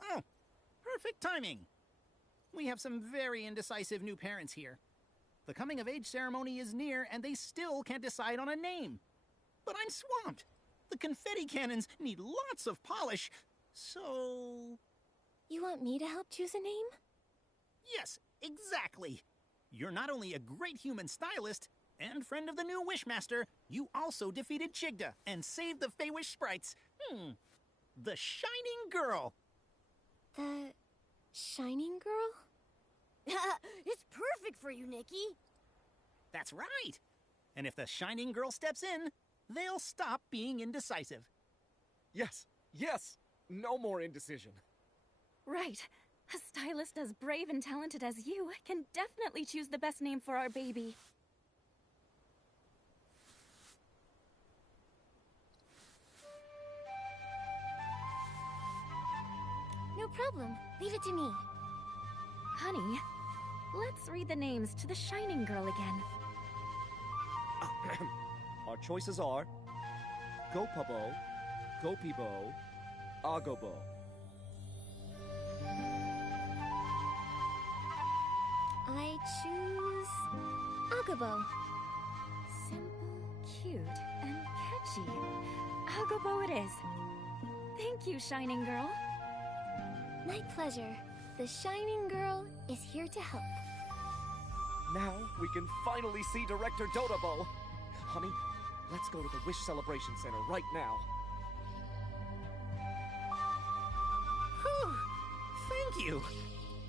Oh, perfect timing. We have some very indecisive new parents here. The coming-of-age ceremony is near, and they still can't decide on a name. But I'm swamped. The confetti cannons need lots of polish, so... You want me to help choose a name? Yes, exactly. You're not only a great human stylist and friend of the new Wishmaster, you also defeated Chigda and saved the Feywish sprites. The Shining Girl. The Shining Girl? It's perfect for you, Nikki. That's right. And if the Shining Girl steps in, they'll stop being indecisive. Yes. No more indecision. Right. A stylist as brave and talented as you can definitely choose the best name for our baby. No problem. Leave it to me. Honey, let's read the names to the Shining Girl again. Our choices are Gopabo, Gopibo, Agobo. I choose Pokébo. Simple, cute, and catchy. Pokébo it is. Thank you, Shining Girl. My pleasure. The Shining Girl is here to help. Now we can finally see Director Dodobo. Honey, let's go to the Wish Celebration Center right now. Whew! Thank you!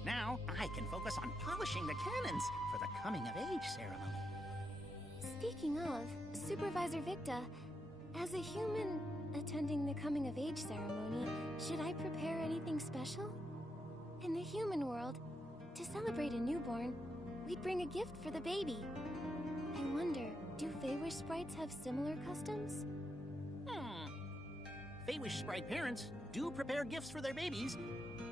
Now I can focus on polishing the cannons for the coming-of-age ceremony. Speaking of, Supervisor Victa, as a human attending the coming-of-age ceremony, should I prepare anything special? In the human world, to celebrate a newborn, we'd bring a gift for the baby. I wonder, do Feywish sprites have similar customs? Feywish sprite parents do prepare gifts for their babies.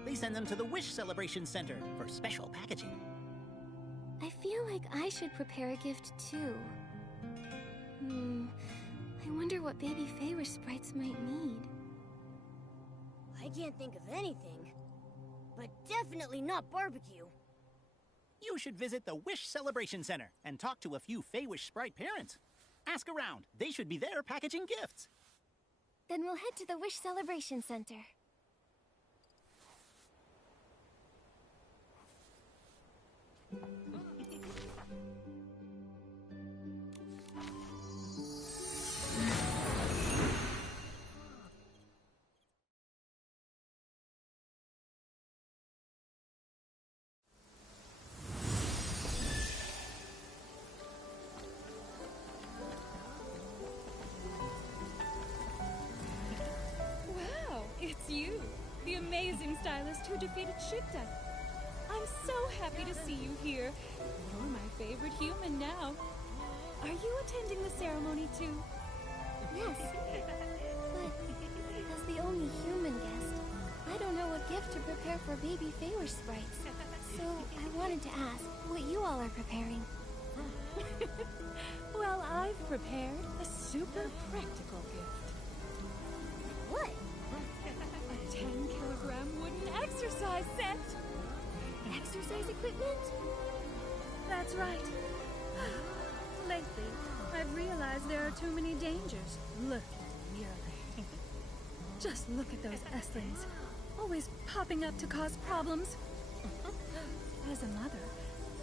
They send them to the Wish Celebration Center for special packaging. I feel like I should prepare a gift too. I wonder what baby Feywish sprites might need. I can't think of anything, but definitely not barbecue. You should visit the Wish Celebration Center and talk to a few Feywish sprite parents. Ask around. They should be there packaging gifts. Then we'll head to the Wish Celebration Center. It's you, the amazing stylist who defeated Shikta. I'm so happy to see you here. You're my favorite human now. Are you attending the ceremony too? Yes, but as the only human guest, I don't know what gift to prepare for baby Feywish sprites. So I wanted to ask what you all are preparing. Well, I've prepared a super practical gift. What? A 10-kilogram wooden exercise set! Exercise equipment? That's right. Lately, I've realized there are too many dangers lurking in the earth. Just look at those Estlings, always popping up to cause problems. As a mother,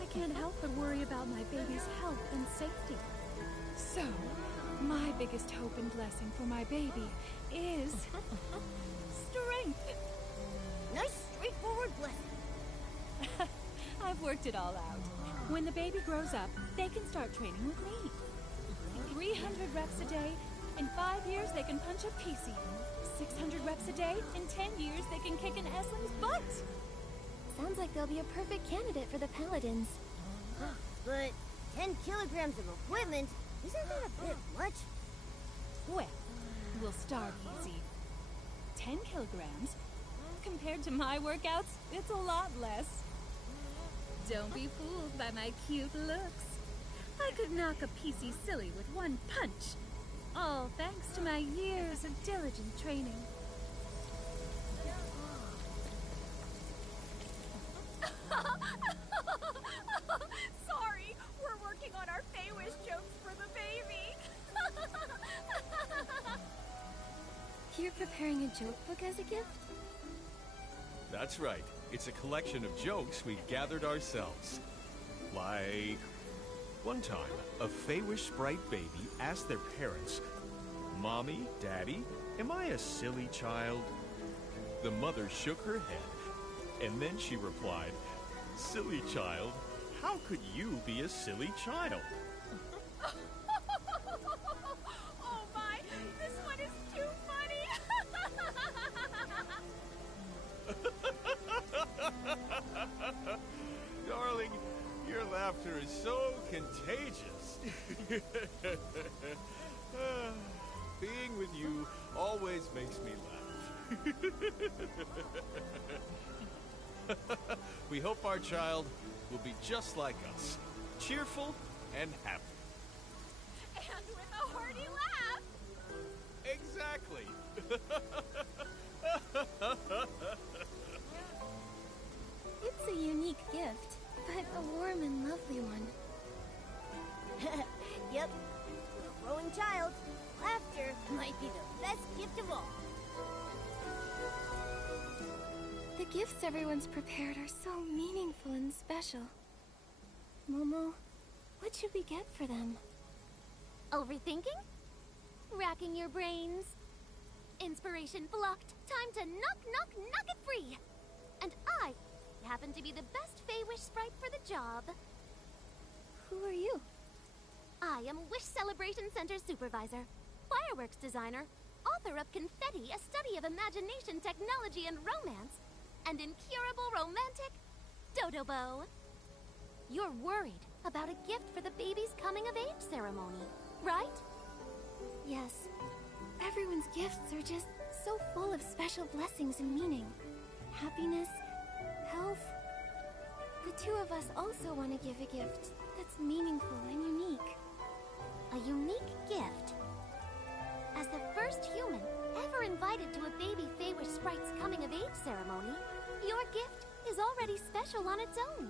I can't help but worry about my baby's health and safety. So, my biggest hope and blessing for my baby is strength. Nice, straightforward blessing. I've worked it all out. When the baby grows up, they can start training with me. 300 reps a day. In 5 years, they can punch a PC. 600 reps a day. In 10 years, they can kick an Estling's butt. Sounds like they'll be a perfect candidate for the Paladins. But 10 kilograms of equipment, isn't that a bit much? Well, we'll start easy. 10 kilograms? Compared to my workouts, it's a lot less. Don't be fooled by my cute looks. I could knock a PC silly with one punch. All thanks to my years of diligent training. Sorry, we're working on our Feywish jokes for the baby. You're preparing a joke book as a gift? That's right. It's a collection of jokes we've gathered ourselves. Like, one time, a Feywish sprite baby asked their parents, "Mommy, Daddy, am I a silly child?" The mother shook her head, and then she replied, "Silly child? How could you be a silly child?" Oh my, this one is too funny. Darling, your laughter is so contagious. Being with you always makes me laugh. We hope our child will be just like us, cheerful and happy. And with a hearty laugh. Exactly. It's a unique gift, but a warm and lovely one. Yep. For a growing child, laughter might be the best gift of all. The gifts everyone's prepared are so meaningful and special. Momo, what should we get for them? Overthinking? Racking your brains? Inspiration blocked. Time to knock it free! And I happen to be the best Fey-Wish sprite for the job. Who are you? I am Wish Celebration Center Supervisor, Fireworks Designer, author of Confetti, a study of imagination, technology, and romance, and incurable romantic Dodobo. You're worried about a gift for the baby's coming-of-age ceremony, right? Yes. Everyone's gifts are just so full of special blessings and meaning. Happiness, health. The two of us also want to give a gift that's meaningful and unique. A unique gift? As the first human ever invited to a baby Fey-Wish sprite's coming-of-age ceremony, your gift is already special on its own.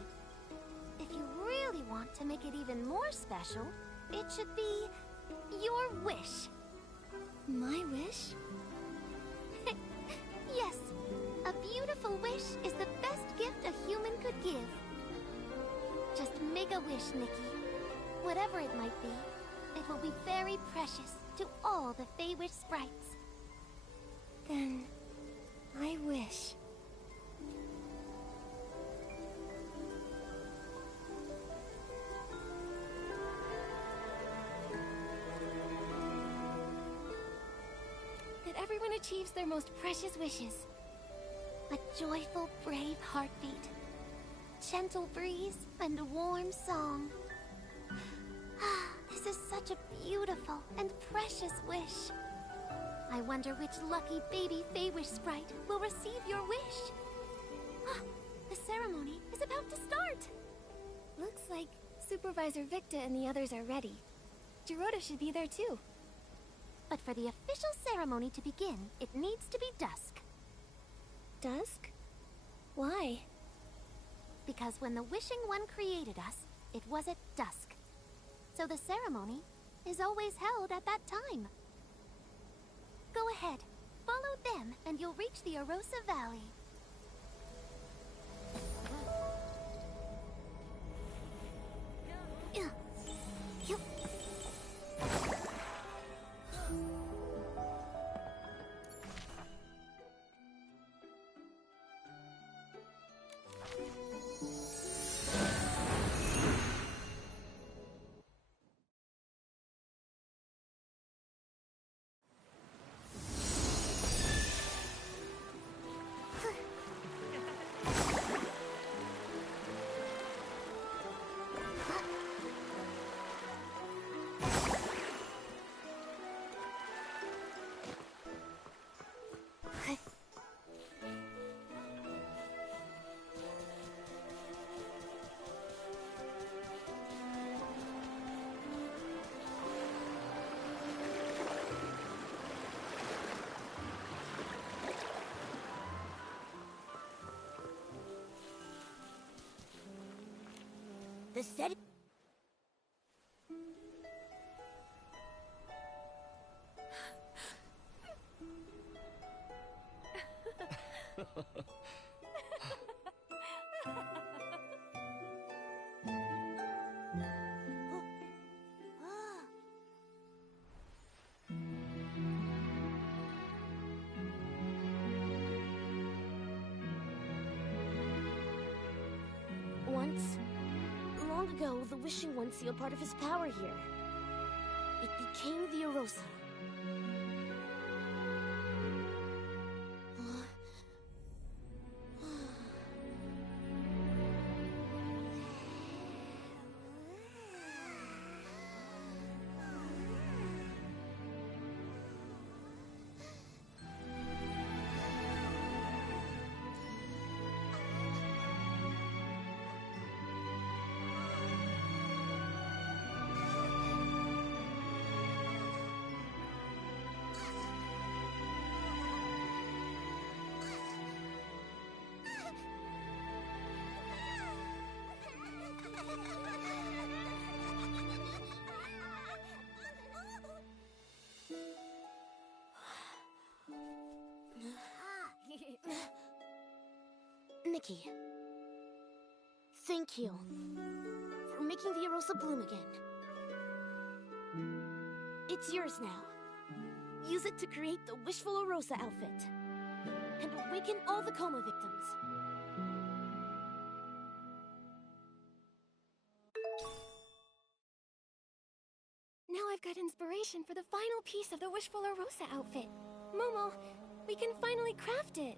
If you really want to make it even more special, it should be your wish. My wish? Yes, a beautiful wish is the best gift a human could give. Just make a wish, Nikki. Whatever it might be, it will be very precious to all the Fey-Wish sprites. Then, I wish. That everyone achieves their most precious wishes. A joyful, brave heartbeat. Gentle breeze and a warm song. This is such a beautiful and precious wish. I wonder which lucky baby Fey-Wish sprite will receive your wish. The ceremony is about to start. Looks like Supervisor Victa and the others are ready. Jirota should be there too. But for the official ceremony to begin, it needs to be dusk. Dusk? Why? Because when the Wishing One created us, it was at dusk. So the ceremony is always held at that time. Go ahead, follow them, and you'll reach the Arosa Valley. The setting. Once, long ago, the Wishing One sealed part of his power here. It became the Arosa. Nikki, thank you for making the Arosa bloom again. It's yours now. Use it to create the Wishful Arosa outfit and awaken all the coma victims. Now I've got inspiration for the final piece of the Wishful Arosa outfit. Momo, we can finally craft it.